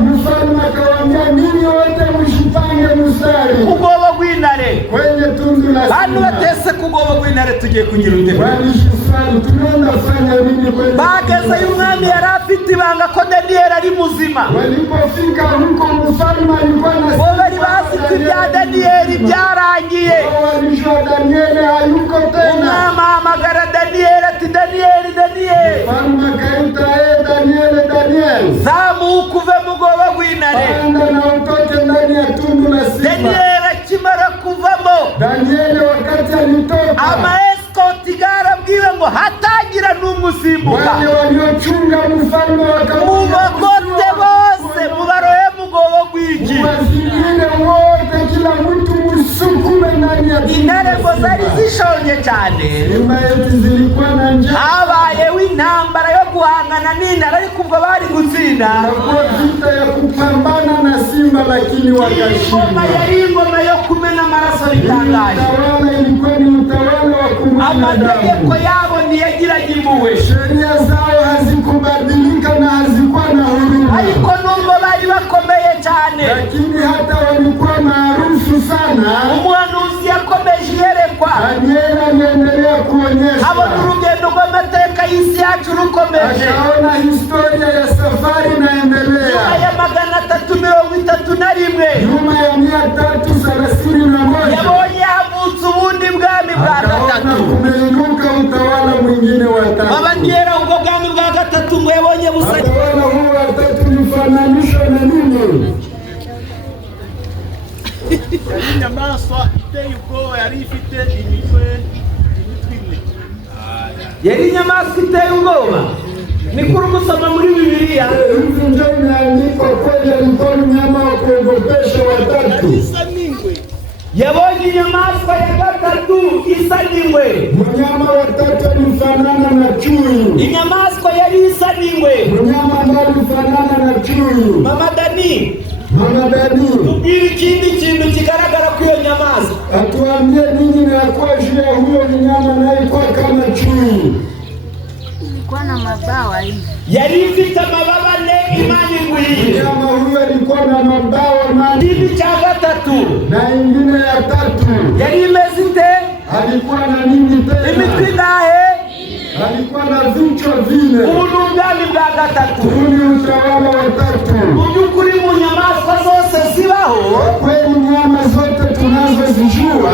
mfalme akawaambia ninyi wote mshipange mstari ubwoba bw'intare. kwenye tundu la bantu simba. batese ku bwoba bw'intare tugiye kugira utebe. Walishiswali tunaenda fanya nini kwenye bagezeyo umwami yari afite ibanga ko Daniyeli ari muzima. Walipofika huko mfalme alikuwa na bo bari bazi ko ibya Daniyeli byarangiye. walijua Danieli hayuko tena. umwami ahamagara Daniyeli ati Daniyeli, Mfalme akaita Danieli, zamuka uve mu bwoba bw'intare. panda na utoke ndani ya tundu la simba. Daniyeli akimara kuvamo, Danieli wakati alitoka, amaeskoti garabwiwe ngo hatagira n'umwe usimbuka. wale waliochunga mfalme mubagote bose mubarohe mu bwoba bw'iki. wazingine wote, kila mtu msukume ndani ya intare ngo zari zishonje cyane, simba eti zilikuwa na njaa. habayeho intambara yo guhangana n'intare, ariko ubwo bari gutsinda. Hakuwa vita ya kupambana na simba, lakini ingoma wakashinda. yari ingoma yo kumena amaraso bitangaje. Utawala ilikuwa ni utawala wa kumwaga amategeko damu. yabo ntiyagiraga impuhwe, Sheria zao hazikubadilika na hazikuwa na huruma, ariko nubwo bari bakomeye cyane, lakini hata walikuwa maarufu sana. umuhanuzi yakomeje iyerekwa. Danieli aliendelea kuonyesha, abona urugendo rw'amateka y'isi yacu rukomeje. akaona historia ya safari nyuma inaendelea. ya 331 Nyuma ya 331 yabonye havutse ubundi bwami bwa akaona gatatu. kumeinuka utawala mwingine wa tatu. babagera ubwo bwami bwa gatatu ngo yabonye busa. Utawala huu wa tatu ulifananishwa na nini? inyamaswa iteye ubwoba yari ifite imitwe ine. yari inyamaswa iteye ubwoba, ni kuri gusoma muri Bibiliya. Hivi ndio imeandikwa kweli, alikuwa mnyama wa kuogopesha watatu. isa n'ingwe. yabonye inyamaswa ya gatatu isa n'ingwe. Mnyama wa tatu alifanana na chui. inyamaswa yari isa n'ingwe. Mnyama ambaye alifanana na chui. mama Dani, Mama Dani, tubwire ikindi kintu kigaragara ku iyo nyamaswa. atuambie nini na kwa juu ya huyo mnyama anayekuwa kama chui. Ilikuwa na mabawa hivi. yari ifite amababa ane imana ingwiriye. Mnyama huyo alikuwa na mabawa manne, ikindi cya gatatu na ingine ya tatu yari imeze ite? alikuwa na nini imitwe tena? ingahe? Alikuwa na vichwa vine. ubu ni ubwami bwa gatatu. Huu ni utawala wa tatu. mu by'ukuri mu nyamaswa zose zibaho, Kweli nyama zote tunazozijua,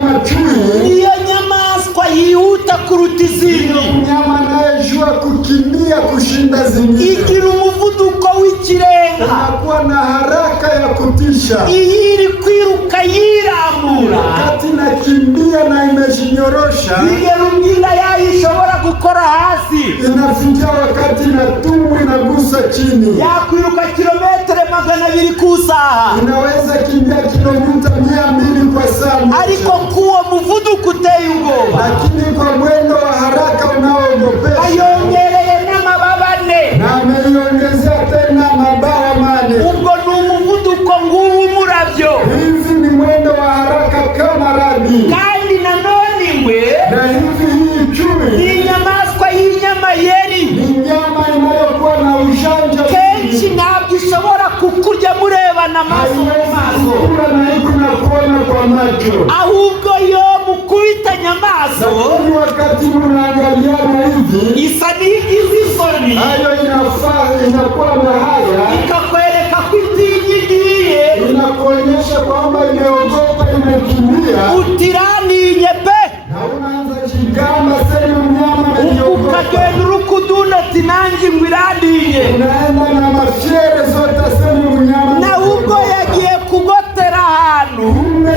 kama chui niyo nyamaswa yihuta kuruta izindi, mnyama anayejua kukimbia kushinda zingine, igira umuvuduko w'ikirenga, anakuwa na haraka ya kutisha. iyo iri kwiruka yirambura, Wakati nakimbia na imejinyorosha, bigera ubwinga yayo ishobora gukora hasi. inafikia wakati na tumbo inagusa chini. yakwiruka kilometero 200 ku isaha, Inaweza kimbia kilomita 200 kwa saa moja, ariko kuwo muvuduko uteye ubwoba lakini kwa mwendo wa haraka unaoogopesha. ayongereye n'amababa ane. Na ameiongezea tena mabawa mane. ubwo ni umuvuduko ng'uw'umurabyo. Hivi ni mwendo wa haraka kama radi. kandi nanone ingwe Na hivi hii ni chui inyamaswa y'inyamayeri, ni nyama inayokuwa na ujanja kenshi ntabwo ishobora kukurya murebana amaso mu maso, kula na hiku na kuona kwa macho. ahubwo yo mukubita nyamaso Lakini wakati mnaangaliana hivi, isa n'igize isoni, hayo inafaa inakuwa na haya, ikakwereka ko itinyi igiye, inakuonyesha kwamba imeogopa, imekimbia, utirantinye pe, na unaanza jigamba sema mnyama ameniogopa. ukagenda urukuduna ati nanjye ngo irantinye. Unaenda na mafiere zote sema mnyama na ubwo yagiye kugotera ahantu Kumbe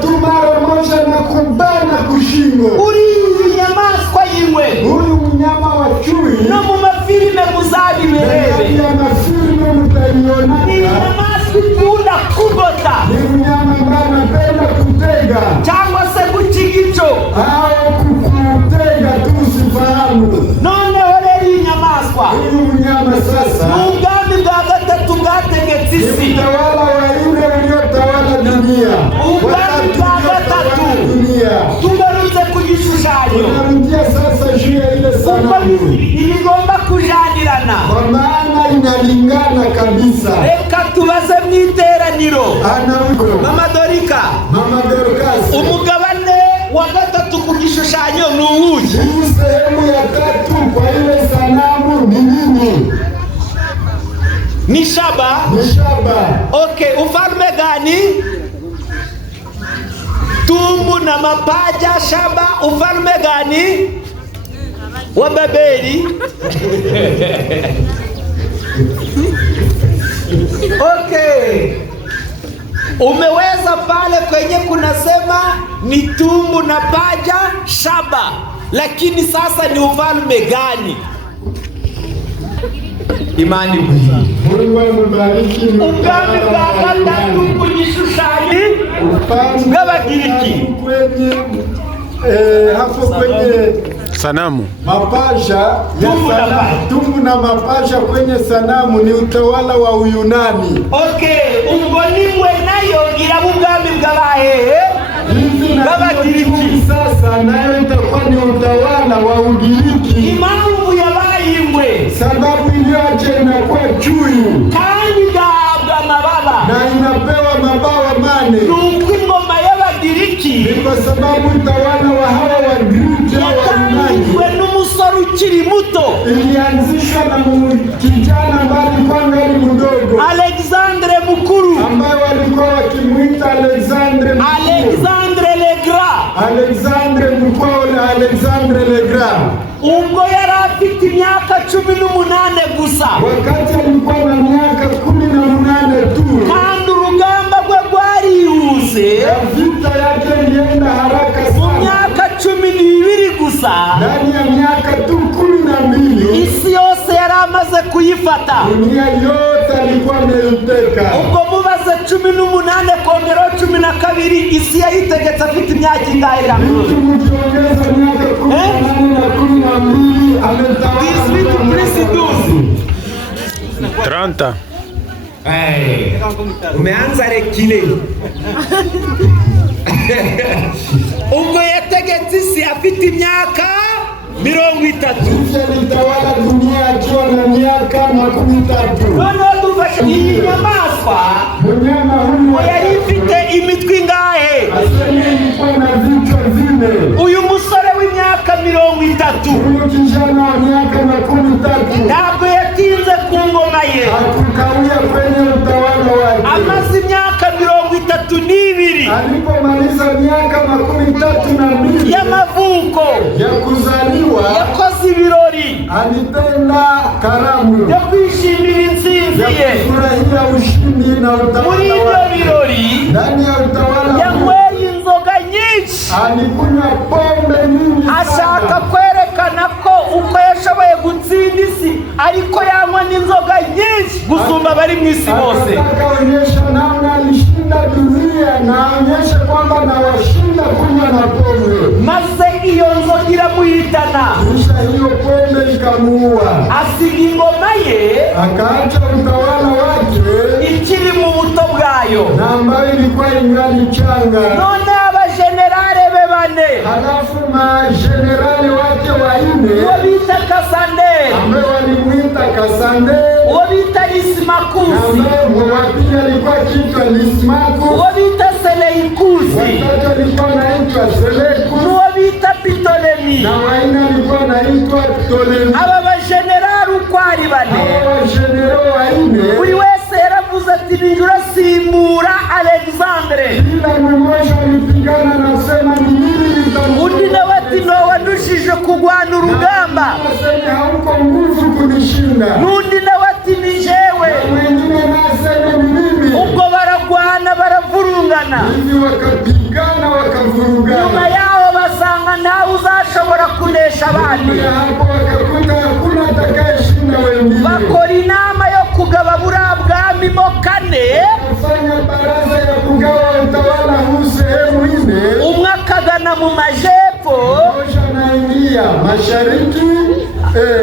tu mara moja na kubana kushingo. uri inyamaswa yiwe Huyu mnyama wa chui no mu mafilime muzabi berebe ya mafilme ni mtaionaka. inyamaswa ikunda kugota Ni mnyama ambaye anapenda kutega cyangwa se gukigico au kukutega tu usifahamu. noneho rero inyamaswa Huyu mnyama sasa ubwami bwa gatatu bwategetse ni isi utawala wa yule uliotawala dunia. ubwami bwa gatatu Dunia tugarutse ku gishushanyo unarudia sasa juu ya ile kuko sanamu, ibigomba kujanirana. kwa maana inalingana kabisa. Reka tubaze mu iteraniro Anauko mama Dorika, Mama Dorcas, umugabane wa gatatu ku gishushanyo ni uwuhe? hii sehemu ya tatu kwa ile sanamu ni nini? Ni shaba. Ni shaba. Okay, ufalme gani? Tumbu na mapaja, shaba. Ufalme gani? Wa Babeli. Okay, umeweza pale kwenye kunasema ni tumbu na paja, shaba, lakini sasa ni ufalme gani? Imani Mungu amubariki. ubwami bwa gatatu ku gishushanyo bw'Abagiriki. Kwenye hapo kwenye Sanamu. mapaja ya Tumbu na sanamu, paja. tumbu na mapaja kwenye sanamu ni utawala wa Uyunani. Okay, ubwo nimwe nayo iraba ubwami bw'abahehe Hizi na b'Abagiriki. hiyo sasa nayo itakuwa ni utawala wa Ugiriki. impamvu yabaye ingwe Sababu iliyoacha inakuwa chui kandi igahabwa amababa na inapewa mabawa mane, ni uko ingoma y'Abagiriki ni kwa sababu utawala wa hawa Wagiriki au Wayunani yatangijwe n'umusore ukiri muto ilianzishwa na kijana ambaye alikuwa ngali mdogo Alexandre Mukuru, ambaye walikuwa wakimwita Alexandre Mkuu. Alexandre le Grand. Alexandre Mkuu na Alexandre le Grand. Ubwo yari afite imyaka 18 gusa Wakati alikuwa na miaka 18 tu, kandi urugamba rwe rwarihuse ya vita yake ilienda haraka mu sana. myaka 12 gusa Ndani ya miaka tu 12 isi yose yari amaze kuyifata. dunia yote alikuwa ameiteka. Ubwo mubaze 18 kongeraho 12 isi yayitegetse afite imyaka ingahe? Mtu mkiongeza miaka 18 na 12 ametawala. 18 plus 12. 30. Umeanza rekile. Ubwo yategetse isi afite imyaka 30. Alitawala dunia akiwa na miaka 13. Noneho dufashe iyi nyamaswa Mnyama huyu yari ifite imitwe ingahe? asema ilikuwa na vichwa vine. Uyu musore w'imyaka 30 Huyu kijana wa miaka 13 ntabwo yatinze ku ngoma ye, hakukawia kwenye utawala wake. amaze imyaka 32 Alipomaliza miaka 32 y'amavuko ya kuzaliwa, yakoze ibirori alitenda karamu yo kwishimira intsinzi ya ye. kufurahia ushindi na Muri utawala ibyo wake. birori Ndani ya utawala wake yanyweye inzoga nyinshi, alikunywa pombe nyingi ashaka sana. kwerekana ko uko yashoboye gutsinda isi ariko yanywa n'inzoga nyinshi gusumba abari mu isi bose. Anataka onyesha namna alishinda dunia na aonyeshe kwamba nawashinda kunywa na pombe. Maze iyo nzoga iramuhitana, Kisha hiyo pombe ikamuua, asiga ingoma ye akaacha utawala wake ikiri mu buto bwayo. na ambayo ilikuwa ingali changa. None abajenerale be bane Halafu majenerali wake wanne uwo bita Kasanderi, ambaye walimwita Kasande uwo bita na Lisimakusi, ambaye wa pili alikuwa kiitwa Lismaku, uwo bita Seleikusi, watatu alikuwa naitwa Seleku n'uwo bita Ptolemy. na wanne alikuwa naitwa Ptolemy. Aba bajenerali uko ari bane Hawa wajenerali wanne buri wese yaravuze ati ninjura simbura Alexandre. kila mmoja alipigana na kusema ni mimi nitamshinda. Undi nawe ati ntowadushije kugwana urugamba, Nasema hauko nguvu kunishinda. n'undi nawe ati ni jewe. Mwingine nasema ni mimi. Ubwo baragwana baravurungana, Hivi wakapigana wakavugana wakavurugana. Nyuma yao basanga nawe uzashobora kunesha abandi. Hapo wakakuta hakuna atakayeshinda wengine. Bakora inama yo kugaba buriya bwami mo kane. Kufanya baraza ya kugawa utawala huu sehemu nne. Umwe akagana mu majepfo, mmoja anaingia mashariki,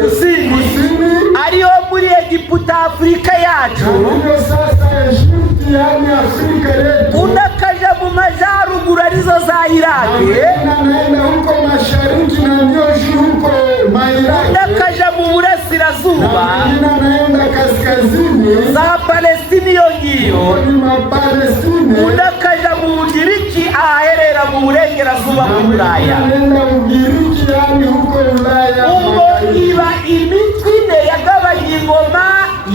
kusini, ariyo muri Egiputa Afrika yacu. Hiyo sasa Egypti yani Afrika yetu. Undi akaja mu majaruguru arizo za Iraki. Anaenda huko mashariki na ndio huko Mairaki. Undi akaja mu burasirazuba. Anaenda kaskazini za Palestini yongiyo. Undi akaja mu Ugiriki aherera mu burengerazuba bw'Uburaya. Anaenda Ugiriki yani huko Ulaya. Ubwo iba imitwe ine yagabanya ingoma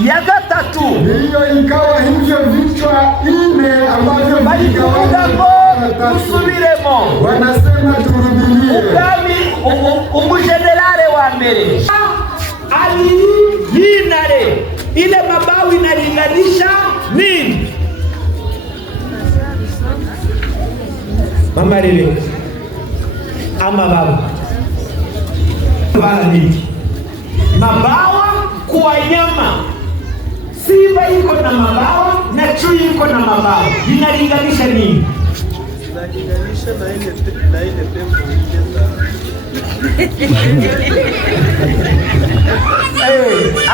ya gatatu. Hiyo ikawa hivyo vichwa ine ambavyo balivuga ngo usubiremo. Wanasema turudilie. Ubwami umujenerale wa mbere ali yinare ile mabawa inalinganisha nini? Mama lele ama baba bala nini? Mabawa kwa nyama. Simba iko na mabawa na chui iko na mabawa. Inalinganisha nini? Inalinganisha na ile pepo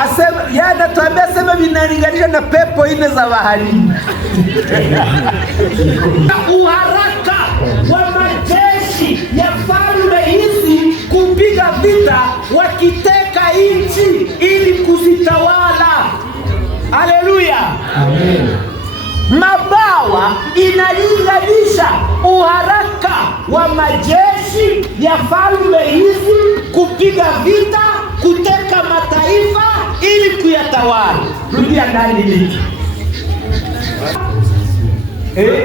asema yana tuambia sema vinalinganisha na pepo ine za baharini. Uharaka wa majeshi ya falme hizi kupiga vita wakiteka nchi ili kuzitawala. Haleluya. Amen. Mabawa inalinganisha uharaka wa majeshi ya falme hizi kupiga vita, kuteka mataifa ili kuyatawala. Rudia ndani hiki.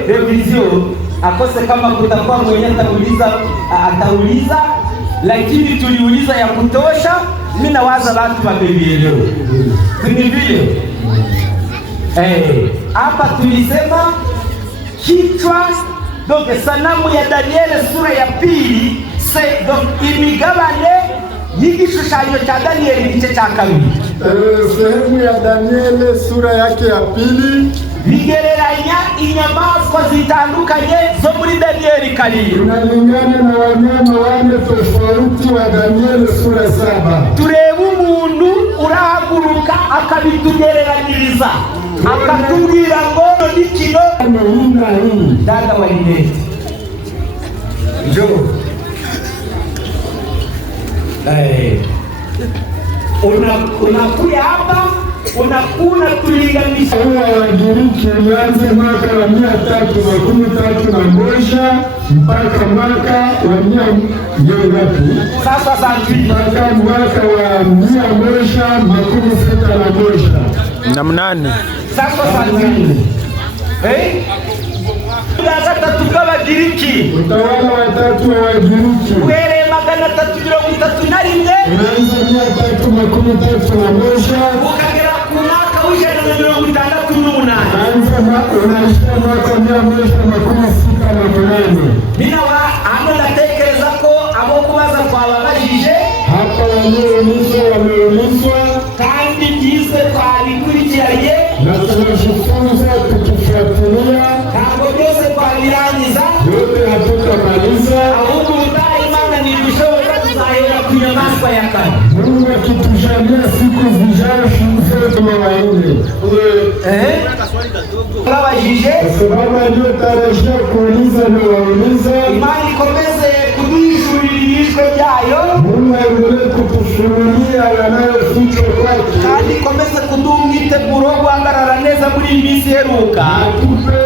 Revision akose kama kutakuwa mwenye atauliza, lakini tuliuliza ya kutosha. Mimi nawaza watu wamevielewa. Ni vile hapa tulisema kichwa donc sanamu ya Danieli sura ya pili imigabane y'igishushanyo cha Danieli gice cha kabiri. Sehemu ya Danieli sura yake ya pili bigereranya inyamaswa zitandukanye zo muri Danieli kabiri. Unalingana na wanyama wane tofauti wa Danieli sura 7. Tureba umuntu urahaguruka akabitugereranyiriza akatubwira ngo nikino dada wa Ineti njoo unakuja hapa unakuna tulinganisha. Wagiriki ulianza mwaka wa 331 mpaka mwaka wa 100 sasa mpaka mwaka wa 161 sasa gatatu k'Abagiriki. Utawala wa tatu wa Wagiriki uhereye 331 unaanza 331 ukagera ku mwaka w'168 unaishia mwaka 168. Mina hano ndatekereza ko abo kubaza twababajije hapa wameulizwa kandi byize twabikurikiranye na tunajifunza tukifuatilia. ntabwo byose twabirangiza, yote hatutamaliza, ahubwo utaha Imana nibishobora tuzahera ku nyamaswa ya kane. Mungu akitujalia siku zijazo tume waende. Babajije kwa sababu aliyotarajia kuuliza ni wauliza. Imana ikomeze kuduhishurira ibishwe byayo, Mungu aendelee kutufunulia yanayofichwa kwake, kandi ikomeze kuduha umwiteguro wo guhagarara neza muri iyi minsi iheruka. atupe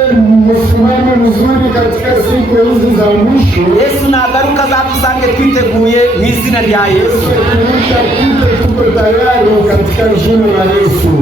msimamo mzuri katika siku hizi za mwisho. Yesu nagaruka azadusange twiteguye mu izina rya Yesu. Tuko tayari katika jina la Yesu.